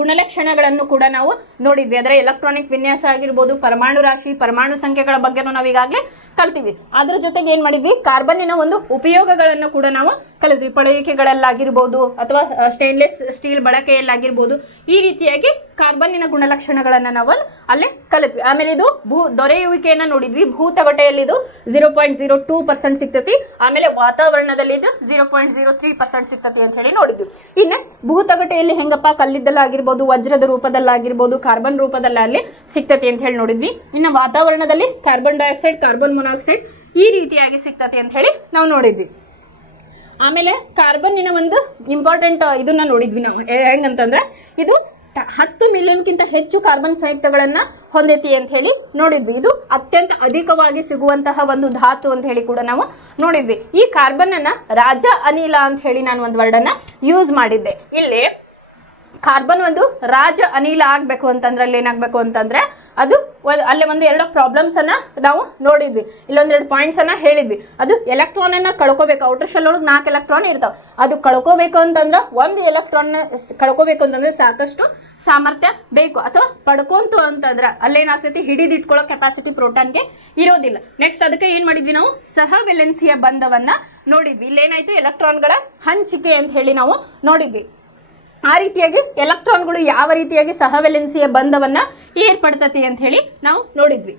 ಗುಣಲಕ್ಷಣಗಳನ್ನು ಕೂಡ ನಾವು ನೋಡಿದ್ವಿ. ಅದರ ಎಲೆಕ್ಟ್ರಾನಿಕ್ ವಿನ್ಯಾಸ ಆಗಿರ್ಬೋದು, ಪರಮಾಣು ರಾಶಿ, ಪರಮಾಣು ಸಂಖ್ಯೆಗಳ ಬಗ್ಗೆನೂ ನಾವು ಈಗಾಗಲೇ ಕಲ್ತೀವಿ. ಅದ್ರ ಜೊತೆಗೆ ಏನ್ ಮಾಡಿದ್ವಿ, ಕಾರ್ಬನ್ನಿನ ಒಂದು ಉಪಯೋಗಗಳನ್ನು ಕೂಡ ನಾವು ಕಲಿದ್ವಿ. ಪಳೆಯುವಿಕೆಗಳಲ್ಲಾಗಿರ್ಬೋದು ಅಥವಾ ಸ್ಟೇನ್ಲೆಸ್ ಸ್ಟೀಲ್ ಬಳಕೆಯಲ್ಲಾಗಿರ್ಬೋದು, ಈ ರೀತಿಯಾಗಿ ಕಾರ್ಬನ್ನಿನ ಗುಣಲಕ್ಷಣಗಳನ್ನ ನಾವು ಅಲ್ಲೇ ಕಲಿತ್ವಿ. ಆಮೇಲೆ ಇದು ದೊರೆಯುವಿಕೆಯನ್ನ ನೋಡಿದ್ವಿ. ಭೂತಗಟೆಯಲ್ಲಿ ಇದು 0.02% ಸಿಗ್ತತಿ. ಆಮೇಲೆ ವಾತಾವರಣದಲ್ಲಿ ಇದು 0.03% ಸಿಗ್ತತಿ ಅಂತ ಹೇಳಿ ನೋಡಿದ್ವಿ. ಇನ್ನು ಭೂತಗಟೆಯಲ್ಲಿ ಹೆಂಗಪ್ಪ ಕಲ್ಲಿದ್ದಲಾಗಿರ್ಬೋದು, ವಜ್ರದ ರೂಪದಲ್ಲಾಗಿರ್ಬೋದು, ಕಾರ್ಬನ್ ರೂಪದಲ್ಲಿ ಸಿಗ್ತತಿ ಅಂತ ಹೇಳಿ ನೋಡಿದ್ವಿ. ಇನ್ನು ವಾತಾವರಣದಲ್ಲಿ ಕಾರ್ಬನ್ ಡೈಆಕ್ಸೈಡ್, ಕಾರ್ಬನ್ ಮೊನಾಕ್ಸೈಡ್ ಈ ರೀತಿಯಾಗಿ ಸಿಗ್ತತಿ ಅಂತ ಹೇಳಿ ನಾವು ನೋಡಿದ್ವಿ. ಆಮೇಲೆ ಕಾರ್ಬನ್ನಿನ ಒಂದು ಇಂಪಾರ್ಟೆಂಟ್ ಇದನ್ನ ನೋಡಿದ್ವಿ ನಾವು ಹೆಂಗಂತಂದ್ರೆ ಇದು 10 ಮಿಲಿಯನ್ಗಿಂತ ಹೆಚ್ಚು ಕಾರ್ಬನ್ ಸಂಯುಕ್ತಗಳನ್ನ ಹೊಂದೈತಿ ಅಂತ ಹೇಳಿ ನೋಡಿದ್ವಿ. ಇದು ಅತ್ಯಂತ ಅಧಿಕವಾಗಿ ಸಿಗುವಂತಹ ಒಂದು ಧಾತು ಅಂತ ಹೇಳಿ ಕೂಡ ನಾವು ನೋಡಿದ್ವಿ. ಈ ಕಾರ್ಬನ್ ಅನ್ನ ರಾಜ ಅನಿಲ ಅಂತ ಹೇಳಿ ನಾನು ಒಂದು ವರ್ಡ್ ಅನ್ನ ಯೂಸ್ ಮಾಡಿದ್ದೆ. ಇಲ್ಲಿ ಕಾರ್ಬನ್ ಒಂದು ರಾಜ ಅನಿಲ ಆಗ್ಬೇಕು ಅಂತಂದ್ರೆ ಅಲ್ಲಿ ಏನಾಗಬೇಕು ಅಂತಂದ್ರೆ ಅದು ಅಲ್ಲೇ ಒಂದು 2 ಪ್ರಾಬ್ಲಮ್ಸ್ ಅನ್ನ ನಾವು ನೋಡಿದ್ವಿ. ಇಲ್ಲೊಂದೆರಡು ಪಾಯಿಂಟ್ಸ್ ಅನ್ನ ಹೇಳಿದ್ವಿ. ಅದು ಎಲೆಕ್ಟ್ರಾನ್ ಅನ್ನ ಕಳ್ಕೋಬೇಕು. ಔಟರ್ ಶೆಲ್ ಒಳಗೆ 4 ಎಲೆಕ್ಟ್ರಾನ್ ಇರ್ತಾವ. ಅದು ಕಳ್ಕೋಬೇಕು ಅಂತಂದ್ರೆ ಒಂದು ಎಲೆಕ್ಟ್ರಾನ್ ಕಳ್ಕೋಬೇಕು ಅಂತಂದ್ರೆ ಸಾಕಷ್ಟು ಸಾಮರ್ಥ್ಯ ಬೇಕು. ಅಥವಾ ಪಡ್ಕೊಂತು ಅಂತಂದ್ರೆ ಅಲ್ಲೇನಾಗ್ತೈತಿ, ಹಿಡಿದಿಟ್ಕೊಳ್ಳೋ ಕೆಪಾಸಿಟಿ ಪ್ರೋಟಾನ್ಗೆ ಇರೋದಿಲ್ಲ. ನೆಕ್ಸ್ಟ್ ಅದಕ್ಕೆ ಏನ್ ಮಾಡಿದ್ವಿ, ನಾವು ಸಹವೆಲೆನ್ಸಿಯ ಬಂಧವನ್ನ ನೋಡಿದ್ವಿ. ಇಲ್ಲೇನಾಯ್ತು, ಎಲೆಕ್ಟ್ರಾನ್ಗಳ ಹಂಚಿಕೆ ಅಂತ ಹೇಳಿ ನಾವು ನೋಡಿದ್ವಿ. ಆ ರೀತಿಯಾಗಿ ಎಲೆಕ್ಟ್ರಾನ್ಗಳು ಯಾವ ರೀತಿಯಾಗಿ ಸಹವೆಲೆನ್ಸಿಯ ಬಂಧವನ್ನ ಏರ್ಪಡ್ತತಿ ಅಂತ ಹೇಳಿ ನಾವು ನೋಡಿದ್ವಿ.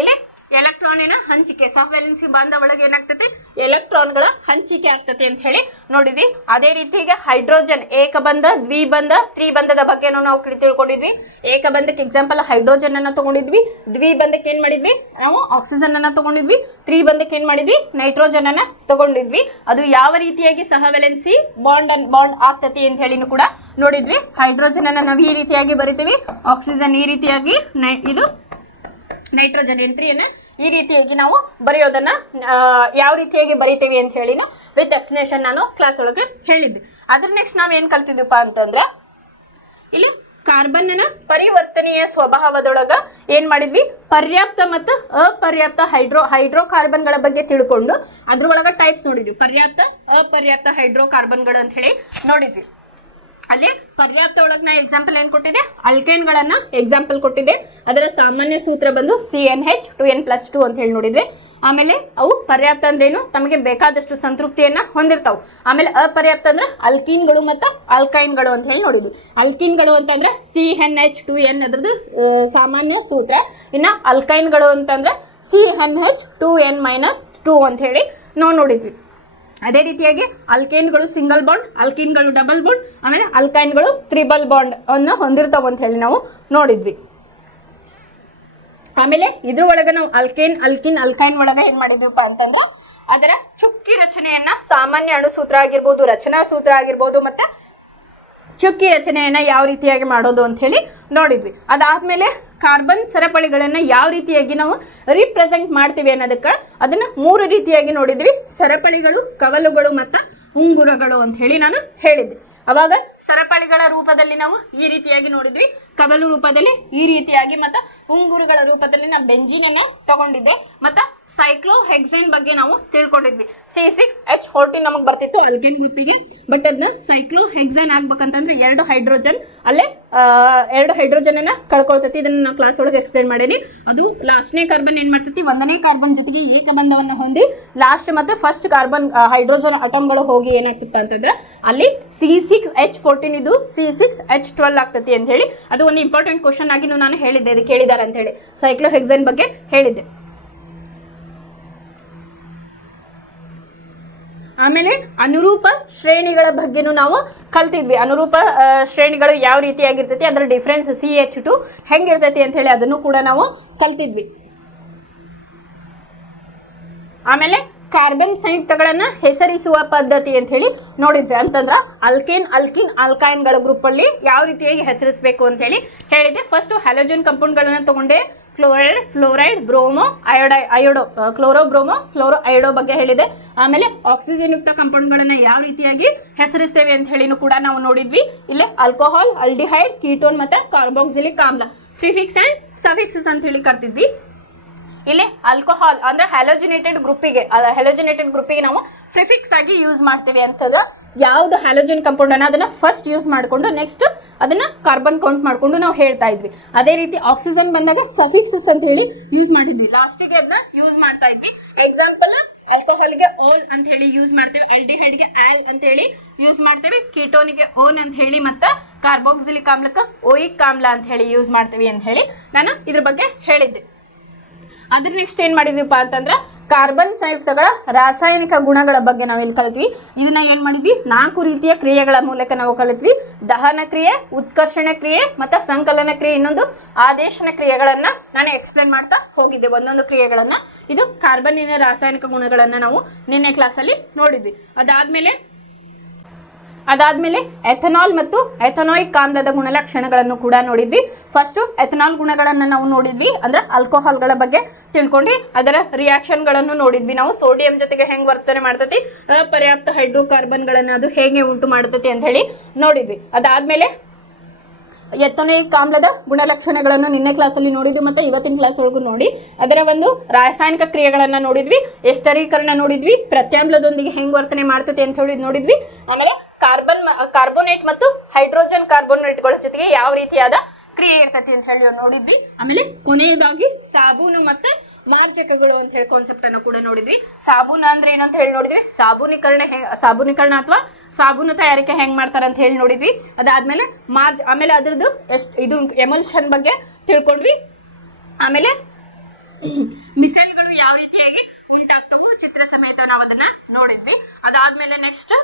ಇಲ್ಲಿ ಎಲೆಕ್ಟ್ರಾನಿನ ಹಂಚಿಕೆ, ಸಹವೆಲೆನ್ಸಿ ಬಾಂಧ ಒಳಗೆ ಏನಾಗ್ತತಿ, ಎಲೆಕ್ಟ್ರಾನ್ಗಳ ಹಂಚಿಕೆ ಆಗ್ತತಿ ಅಂತ ಹೇಳಿ ನೋಡಿದ್ವಿ. ಅದೇ ರೀತಿಯಾಗಿ ಹೈಡ್ರೋಜನ್ ಏಕಬಂಧ, ದ್ವಿಬಂಧ, ತ್ರಿಬಂಧದ ಬಗ್ಗೆನೂ ನಾವು ತಿಳ್ಕೊಂಡಿದ್ವಿ. ಏಕಬಂಧಕ್ಕೆ ಎಕ್ಸಾಂಪಲ್ ಹೈಡ್ರೋಜನ್ ಅನ್ನ ತಗೊಂಡಿದ್ವಿ. ದ್ವಿಬಂಧಕ್ಕೆ ಏನ್ ಮಾಡಿದ್ವಿ, ನಾವು ಆಕ್ಸಿಜನ್ ಅನ್ನ ತಗೊಂಡಿದ್ವಿ. ತ್ರಿಬಂಧಕ್ಕೆ ಏನ್ ಮಾಡಿದ್ವಿ, ನೈಟ್ರೋಜನ್ ಅನ್ನ ತಗೊಂಡಿದ್ವಿ. ಅದು ಯಾವ ರೀತಿಯಾಗಿ ಸಹವೆಲೆನ್ಸಿ ಬಾಂಡ್ ಆಗ್ತತಿ ಅಂತ ಹೇಳಿನೂ ಕೂಡ ನೋಡಿದ್ವಿ. ಹೈಡ್ರೋಜನ್ ಅನ್ನ ನಾವು ಈ ರೀತಿಯಾಗಿ ಬರಿತೀವಿ, ಆಕ್ಸಿಜನ್ ಈ ರೀತಿಯಾಗಿ, ಇದು ನೈಟ್ರೋಜನ್ N3 ಈ ರೀತಿಯಾಗಿ ನಾವು ಬರೆಯೋದನ್ನ ಯಾವ ರೀತಿಯಾಗಿ ಬರಿತೀವಿ ಅಂತ ಹೇಳಿ ವಿತ್ ಎಕ್ಸ್ಪ್ಲನೇಷನ್ ನಾನು ಕ್ಲಾಸ್ ಒಳಗೆ ಹೇಳಿದ್ದೆ. ಅದ್ರ ನೆಕ್ಸ್ಟ್ ನಾವ್ ಏನ್ ಕಲ್ತಿದ್ವಿಪ್ಪ ಅಂತಂದ್ರೆ, ಇಲ್ಲಿ ಕಾರ್ಬನ್ನ ಪರಿವರ್ತನೆಯ ಸ್ವಭಾವದೊಳಗ ಏನ್ ಮಾಡಿದ್ವಿ, ಪರ್ಯಾಪ್ತ ಮತ್ತು ಅಪರ್ಯಾಪ್ತ ಹೈಡ್ರೋ ಕಾರ್ಬನ್ಗಳ ಬಗ್ಗೆ ತಿಳ್ಕೊಂಡು ಅದ್ರೊಳಗ ಟೈಪ್ಸ್ ನೋಡಿದ್ವಿ. ಪರ್ಯಾಪ್ತ, ಅಪರ್ಯಾಪ್ತ ಹೈಡ್ರೋ ಕಾರ್ಬನ್ಗಳು ಅಂತ ಹೇಳಿ ನೋಡಿದ್ವಿ. ಅಲ್ಲಿ ಪರ್ಯಾಪ್ತ ಒಳಗೆ ನಾ ಎಕ್ಸಾಂಪಲ್ ಏನ್ ಕೊಟ್ಟಿದೆ, ಅಲ್ಕೈನ್ಗಳನ್ನ ಎಕ್ಸಾಂಪಲ್ ಕೊಟ್ಟಿದೆ. ಅದರ ಸಾಮಾನ್ಯ ಸೂತ್ರ ಬಂದು CnH 2n+2 ಅಂತ ಹೇಳಿ ನೋಡಿದ್ವಿ. ಆಮೇಲೆ ಅವು ಪರ್ಯಾಪ್ತ ಅಂದ್ರೇನು, ತಮಗೆ ಬೇಕಾದಷ್ಟು ಸಂತೃಪ್ತಿಯನ್ನ ಹೊಂದಿರ್ತಾವ. ಆಮೇಲೆ ಅಪರ್ಯಾಪ್ತ ಅಂದ್ರೆ ಅಲ್ಕೀನ್ಗಳು ಮತ್ತು ಆಲ್ಕೈನ್ಗಳು ಅಂತ ಹೇಳಿ ನೋಡಿದ್ವಿ. ಅಲ್ಕೀನ್ಗಳು ಅಂತಂದ್ರೆ CnH2n ಅದ್ರದ್ದು ಸಾಮಾನ್ಯ ಸೂತ್ರ. ಇನ್ನು ಅಲ್ಕೈನ್ಗಳು ಅಂತಂದ್ರೆ CnH2n-2 ಅಂತ ಹೇಳಿ ನಾವು ನೋಡಿದ್ವಿ. ಅದೇ ರೀತಿಯಾಗಿ ಅಲ್ಕೇನ್ಗಳು ಸಿಂಗಲ್ ಬಾಂಡ್, ಅಲ್ಕೀನ್ಗಳು ಡಬಲ್ ಬಾಂಡ್, ಆಮೇಲೆ ಅಲ್ಕೈನ್ಗಳು ತ್ರಿಬಲ್ ಬಾಂಡ್ ಅನ್ನು ಹೊಂದಿರ್ತಾವ ಅಂತ ಹೇಳಿ ನಾವು ನೋಡಿದ್ವಿ. ಆಮೇಲೆ ಇದ್ರ ಒಳಗೆ ನಾವು ಅಲ್ಕೈನ್ ಒಳಗೆ ಏನ್ ಮಾಡಿದ್ವಿಪ್ಪ ಅಂತಂದ್ರೆ ಅದರ ಚುಕ್ಕಿ ರಚನೆಯನ್ನ, ಸಾಮಾನ್ಯ ಅಣುಸೂತ್ರ ಆಗಿರ್ಬೋದು, ರಚನಾ ಸೂತ್ರ ಆಗಿರ್ಬೋದು, ಮತ್ತೆ ಚುಕ್ಕಿ ರಚನೆಯನ್ನ ಯಾವ ರೀತಿಯಾಗಿ ಮಾಡೋದು ಅಂತ ಹೇಳಿ ನೋಡಿದ್ವಿ. ಅದಾದ್ಮೇಲೆ ಕಾರ್ಬನ್ ಸರಪಳಿಗಳನ್ನ ಯಾವ ರೀತಿಯಾಗಿ ನಾವು ರಿಪ್ರೆಸೆಂಟ್ ಮಾಡ್ತೀವಿ ಅನ್ನೋದಕ್ಕೆ ಅದನ್ನ 3 ರೀತಿಯಾಗಿ ನೋಡಿದ್ವಿ. ಸರಪಳಿಗಳು, ಕವಲುಗಳು ಮತ್ತು ಉಂಗುರಗಳು ಅಂತ ಹೇಳಿ ನಾನು ಹೇಳಿದ್ದೆ. ಅವಾಗ ಸರಪಳಿಗಳ ರೂಪದಲ್ಲಿ ನಾವು ಈ ರೀತಿಯಾಗಿ ನೋಡಿದ್ವಿ, ಕವಲು ರೂಪದಲ್ಲಿ ಈ ರೀತಿಯಾಗಿ ಮತ್ತು ಉಂಗುರುಗಳ ರೂಪದಲ್ಲಿ ನಾ ಬೆಂಜಿನನ್ನೇ ತಗೊಂಡಿದ್ದೆ. ಮತ್ತೆ ಸೈಕ್ಲೋಹೆಕ್ಸೇನ್ ಬಗ್ಗೆ ನಾವು ತಿಳ್ಕೊಂಡಿದ್ವಿ. C6H14 ನಮಗೆ ಬರ್ತಿತ್ತು ಅಲ್ಕೇನ್ ಗ್ರೂಪಿಗೆ, ಬಟ್ ಅದನ್ನ ಸೈಕ್ಲೋಹೆಕ್ಸೇನ್ ಆಗ್ಬೇಕಂತಂದ್ರೆ 2 ಹೈಡ್ರೋಜನ್ ಅಲ್ಲೇ 2 ಹೈಡ್ರೋಜನ್ ಅನ್ನ ಕಳ್ಕೊಳ್ತೈತಿ. ಇದನ್ನ ನಾವು ಕ್ಲಾಸ್ ಒಳಗೆ ಎಕ್ಸ್ಪ್ಲೇನ್ ಮಾಡೀನಿ. ಅದು ಲಾಸ್ಟ್ನೇ ಕಾರ್ಬನ್ ಏನ್ ಮಾಡ್ತೈತಿ, 1ನೇ ಕಾರ್ಬನ್ ಜೊತೆಗೆ ಏಕಬಂಧವನ್ನು ಹೊಂದಿ ಲಾಸ್ಟ್ ಮತ್ತೆ ಫಸ್ಟ್ ಕಾರ್ಬನ್ ಹೈಡ್ರೋಜನ್ ಅಟಮ್ಗಳು ಹೋಗಿ ಏನಾಗ್ತಿತ್ತು ಅಂತಂದ್ರೆ ಅಲ್ಲಿ C6H14 ಇದು C6H12 ಆಗ್ತೈತಿ ಅಂತ ಹೇಳಿ ಅದು ಒಂದು ಇಂಪಾರ್ಟೆಂಟ್ ಕ್ವಶನ್ ಆಗಿ ನಾನು ಹೇಳಿದ್ದೆ, ಇದು ಕೇಳಿದಾರೆ ಅಂತ ಹೇಳಿ ಸೈಕ್ಲೋಹೆಕ್ಸೇನ್ ಬಗ್ಗೆ ಹೇಳಿದ್ದೆ. ಆಮೇಲೆ ಅನುರೂಪ ಶ್ರೇಣಿಗಳ ಬಗ್ಗೆನೂ ನಾವು ಕಲ್ತಿದ್ವಿ. ಅನುರೂಪ ಶ್ರೇಣಿಗಳು ಯಾವ ರೀತಿಯಾಗಿರ್ತೈತಿ, ಅದರ ಡಿಫ್ರೆನ್ಸ್ CH2 ಹೆಂಗಿರ್ತೈತಿ ಅಂತ ಹೇಳಿ ಅದನ್ನು ಕೂಡ ನಾವು ಕಲ್ತಿದ್ವಿ. ಆಮೇಲೆ ಕಾರ್ಬನ್ ಸಂಯುಕ್ತಗಳನ್ನ ಹೆಸರಿಸುವ ಪದ್ಧತಿ ಅಂತ ಹೇಳಿ ನೋಡಿದ್ವಿ. ಅಂತಂದ್ರ ಅಲ್ಕೇನ್, ಅಲ್ಕಿನ್, ಆಲ್ಕೈನ್ಗಳ ಗ್ರೂಪ್ ಅಲ್ಲಿ ಯಾವ ರೀತಿಯಾಗಿ ಹೆಸರಿಸಬೇಕು ಅಂತ ಹೇಳಿ ಹೇಳಿದ್ದೆ. ಫಸ್ಟ್ ಹ್ಯಾಲೋಜನ್ ಕಂಪೌಂಡ್ಗಳನ್ನ ತಗೊಂಡೆ, chloride, fluoride, bromo, iodo, chloro bromo, fluoro iodo ಬಗ್ಗೆ ಹೇಳಿದೆ. ಆಮೇಲೆ ಆಕ್ಸಿಜನ್ ಯುಕ್ತ ಕಂಪೌಂಡ್ಗಳನ್ನ ಯಾವ ರೀತಿಯಾಗಿ ಹೆಸರಿಸ್ತೇವೆ ಅಂತ ಹೇಳಿನೂ ಕೂಡ ನಾವು ನೋಡಿದ್ವಿ. ಇಲ್ಲಿ ಆಲ್ಕೋಹಾಲ್, ಅಲ್ಡಿಹೈಡ್, ಕೀಟೋನ್ ಮತ್ತೆ ಕಾರ್ಬಾಕ್ಸಿಲಿಕ್ ಆಮ್ಲ ಪ್ರಿಫಿಕ್ಸ್ ಅಂಡ್ ಸಫಿಕ್ಸಸ್ ಅಂತ ಹೇಳಿ ಕರ್ತಿದ್ವಿ. ಇಲ್ಲಿ ಆಲ್ಕೋಹಾಲ್ ಅಂದ್ರೆ ಹ್ಯಾಲೋಜಿನೇಟೆಡ್ ಗ್ರೂಪಿಗೆ ನಾವು ಪ್ರಿಫಿಕ್ಸ್ ಆಗಿ ಯೂಸ್ ಮಾಡ್ತೀವಿ ಅಂತದ. ಯಾವ್ದು ಹ್ಯಾಲೋಜನ್ ಕಂಪೌಂಡ್ ಅನ್ನ ಅದನ್ನ ಫಸ್ಟ್ ಯೂಸ್ ಮಾಡ್ಕೊಂಡು ನೆಕ್ಸ್ಟ್ ಅದನ್ನ ಕಾರ್ಬನ್ ಕೌಂಟ್ ಮಾಡ್ಕೊಂಡು ನಾವು ಹೇಳ್ತಾ ಇದ್ವಿ. ಅದೇ ರೀತಿ ಆಕ್ಸಿಜನ್ ಬಂದಾಗ ಸಫಿಕ್ಸಸ್ ಅಂತ ಹೇಳಿ ಯೂಸ್ ಮಾಡಿದ್ವಿ, ಲಾಸ್ಟಿಗೆ ಅದನ್ನ ಯೂಸ್ ಮಾಡ್ತಾ ಇದ್ವಿ. ಎಕ್ಸಾಂಪಲ್ ಆಲ್ಕೋಹಾಲ್ಗೆ ಓಲ್ ಅಂತ ಹೇಳಿ ಯೂಸ್ ಮಾಡ್ತೇವೆ, ಆಲ್ಡಿಹೈಡ್ಗೆ ಆಲ್ ಅಂತ ಹೇಳಿ ಯೂಸ್ ಮಾಡ್ತೇವೆ, ಕೀಟೋನಿಗೆ ಓನ್ ಅಂತ ಹೇಳಿ, ಮತ್ತೆ ಕಾರ್ಬಾಕ್ಸಿಲಿಕ್ ಆಮ್ಲಕ್ಕೆ ಓಯಿಕ್ ಆಮ್ಲ ಅಂತ ಹೇಳಿ ಯೂಸ್ ಮಾಡ್ತೇವೆ ಅಂತ ಹೇಳಿ ನಾನು ಇದ್ರ ಬಗ್ಗೆ ಹೇಳಿದ್ದೆ. ಅದ್ರ ನೆಕ್ಸ್ಟ್ ಏನ್ ಮಾಡಿದ್ವಿಪ್ಪ ಅಂತಂದ್ರೆ ಕಾರ್ಬನ್ ಸಂಯುಕ್ತಗಳ ರಾಸಾಯನಿಕ ಗುಣಗಳ ಬಗ್ಗೆ ನಾವೇನು ಕಲಿತ್ವಿ. ಇದನ್ನ ಏನ್ ಮಾಡಿದ್ವಿ, 4 ರೀತಿಯ ಕ್ರಿಯೆಗಳ ಮೂಲಕ ನಾವು ಕಲಿತ್ವಿ. ದಹನ ಕ್ರಿಯೆ, ಉತ್ಕರ್ಷಣ ಕ್ರಿಯೆ, ಮತ್ತೆ ಸಂಕಲನ ಕ್ರಿಯೆ, ಇನ್ನೊಂದು ಆದೇಶನ ಕ್ರಿಯೆಗಳನ್ನ ನಾನು ಎಕ್ಸ್ಪ್ಲೇನ್ ಮಾಡ್ತಾ ಹೋಗಿದ್ದೆ ಒಂದೊಂದು ಕ್ರಿಯೆಗಳನ್ನ. ಇದು ಕಾರ್ಬನ್ನಿನ ರಾಸಾಯನಿಕ ಗುಣಗಳನ್ನ ನಾವು ನಿನ್ನೆ ಕ್ಲಾಸಲ್ಲಿ ನೋಡಿದ್ವಿ. ಅದಾದ್ಮೇಲೆ ಎಥನಾಲ್ ಮತ್ತು ಎಥನಾಯಿಕ್ ಆಮ್ಲದ ಗುಣಲಕ್ಷಣಗಳನ್ನು ಕೂಡ ನೋಡಿದ್ವಿ. ಫಸ್ಟ್ ಎಥನಾಲ್ ಗುಣಗಳನ್ನು ನಾವು ನೋಡಿದ್ವಿ, ಅಂದ್ರೆ ಆಲ್ಕೋಹಾಲ್ಗಳ ಬಗ್ಗೆ ತಿಳ್ಕೊಂಡ್ವಿ. ಅದರ ರಿಯಾಕ್ಷನ್ಗಳನ್ನು ನೋಡಿದ್ವಿ ನಾವು, ಸೋಡಿಯಂ ಜೊತೆಗೆ ಹೆಂಗ್ ವರ್ತನೆ ಮಾಡ್ತೈತಿ, ಅಪರ್ಯಾಪ್ತ ಹೈಡ್ರೋಕಾರ್ಬನ್ಗಳನ್ನು ಅದು ಹೇಗೆ ಉಂಟು ಮಾಡ್ತೈತಿ ಅಂತ ಹೇಳಿ ನೋಡಿದ್ವಿ. ಅದಾದ್ಮೇಲೆ ಎಥನೋಯಿಕ್ ಆಮ್ಲದ ಗುಣಲಕ್ಷಣಗಳನ್ನು ನಿನ್ನೆ ಕ್ಲಾಸಲ್ಲಿ ನೋಡಿದ್ವಿ, ಮತ್ತೆ ಇವತ್ತಿನ ಕ್ಲಾಸ್ ಒಳಗೂ ನೋಡಿ ಅದರ ಒಂದು ರಾಸಾಯನಿಕ ಕ್ರಿಯೆಗಳನ್ನ ನೋಡಿದ್ವಿ, ಎಸ್ಟರೀಕರಣ ನೋಡಿದ್ವಿ, ಪ್ರತ್ಯಾಮ್ಲದೊಂದಿಗೆ ಹೆಂಗ್ ವರ್ತನೆ ಮಾಡ್ತೈತಿ ಅಂತ ಹೇಳಿ ನೋಡಿದ್ವಿ. ಆಮೇಲೆ ಕಾರ್ಬೋನೇಟ್ ಮತ್ತು ಹೈಡ್ರೋಜನ್ ಕಾರ್ಬೋನೇಟ್ಗಳ ಜೊತೆಗೆ ಯಾವ ರೀತಿಯಾದ ಕ್ರಿಯೆ ಇರ್ತೈತಿ ಅಂತ ಹೇಳಿ ನೋಡಿದ್ವಿ. ಆಮೇಲೆ ಕೊನೆಯದಾಗಿ ಸಾಬೂನು ಮತ್ತೆ ಮಾರ್ಜಕಗಳು ಅಂತ ಹೇಳಿ ಕಾನ್ಸೆಪ್ಟ್ ಅನ್ನು ಕೂಡ ನೋಡಿದ್ವಿ. ಸಾಬೂನು ಅಂದ್ರೆ ಏನಂತ ಹೇಳಿ ನೋಡಿದ್ವಿ, ಸಾಬೂನೀಕರಣ ಅಥವಾ ಸಾಬೂನು ತಯಾರಿಕೆ ಹೆಂಗ್ ಮಾಡ್ತಾರ ಅಂತ ಹೇಳಿ ನೋಡಿದ್ವಿ. ಅದಾದ್ಮೇಲೆ ಆಮೇಲೆ ಅದ್ರದ್ದು ಇದು ಎಮಲ್ಷನ್ ಬಗ್ಗೆ ತಿಳ್ಕೊಂಡ್ವಿ. ಆಮೇಲೆ ಮಿಸೈಲ್ಗಳು ಯಾವ ರೀತಿಯಾಗಿ ಉಂಟಾಗ್ತವು ಚಿತ್ರ ಸಮೇತ ನಾವು ಅದನ್ನ ನೋಡಿದ್ವಿ. ಅದಾದ್ಮೇಲೆ ನೆಕ್ಸ್ಟ್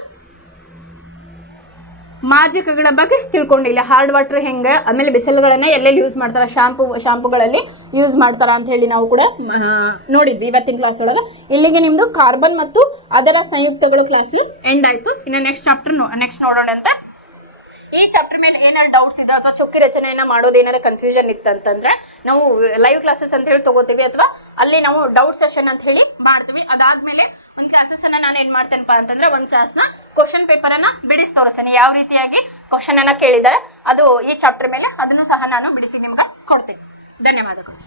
ಮಾರ್ಜಕಗಳ ಬಗ್ಗೆ ತಿಳ್ಕೊಂಡಿಲ್ಲ, ಹಾರ್ಡ್ ವಾಟರ್ ಹೆಂಗೆ, ಆಮೇಲೆ ಬಿಸಿಲುಗಳನ್ನ ಎಲ್ಲೆಲ್ಲಿ ಯೂಸ್ ಮಾಡ್ತಾರ, ಶಾಂಪುಗಳಲ್ಲಿ ಯೂಸ್ ಮಾಡ್ತಾರ ಅಂತ ಹೇಳಿ ನಾವು ಕೂಡ ನೋಡಿದ್ವಿ ಇವತ್ತಿನ ಕ್ಲಾಸ್ ಒಳಗೆ. ಇಲ್ಲಿಗೆ ನಿಮ್ದು ಕಾರ್ಬನ್ ಮತ್ತು ಅದರ ಸಂಯುಕ್ತಗಳು ಕ್ಲಾಸ್ ಎಂಡ್ ಆಯ್ತು. ಇನ್ನು ನೆಕ್ಸ್ಟ್ ನೋಡೋಣ ಅಂತ. ಈ ಚಾಪ್ಟರ್ ಮೇಲೆ ಏನಾದ್ರು ಡೌಟ್ಸ್ ಇದೆ ಅಥವಾ ಚೊಕ್ಕಿ ರಚನೆಯನ್ನ ಮಾಡೋದು ಏನಾರ ಕನ್ಫ್ಯೂಷನ್ ಇತ್ತಂತಂದ್ರೆ ನಾವು ಲೈವ್ ಕ್ಲಾಸಸ್ ಅಂತ ಹೇಳಿ ತಗೋತೀವಿ, ಅಥವಾ ಅಲ್ಲಿ ನಾವು ಡೌಟ್ ಸೆಷನ್ ಅಂತ ಹೇಳಿ ಮಾಡ್ತೀವಿ. ಅದಾದ್ಮೇಲೆ ಒಂದು ಕ್ಲಾಸಸ್ ಅನ್ನ ನಾನು ಏನ್ ಮಾಡ್ತೇನಪ್ಪ ಅಂತಂದ್ರೆ ಒಂದು ಕ್ಲಾಸ್ನ ಕ್ವಶನ್ ಪೇಪರ್ ಅನ್ನ ಬಿಡಿಸಿ ತೋರಿಸ್ತೇನೆ, ಯಾವ ರೀತಿಯಾಗಿ ಕ್ವಶನ್ ಅನ್ನ ಕೇಳಿದ್ದಾರೆ ಅದು ಈ ಚಾಪ್ಟರ್ ಮೇಲೆ ಅದನ್ನು ಸಹ ನಾನು ಬಿಡಿಸಿ ನಿಮ್ಗೆ ಕೊಡ್ತೇನೆ. ಧನ್ಯವಾದಗಳು.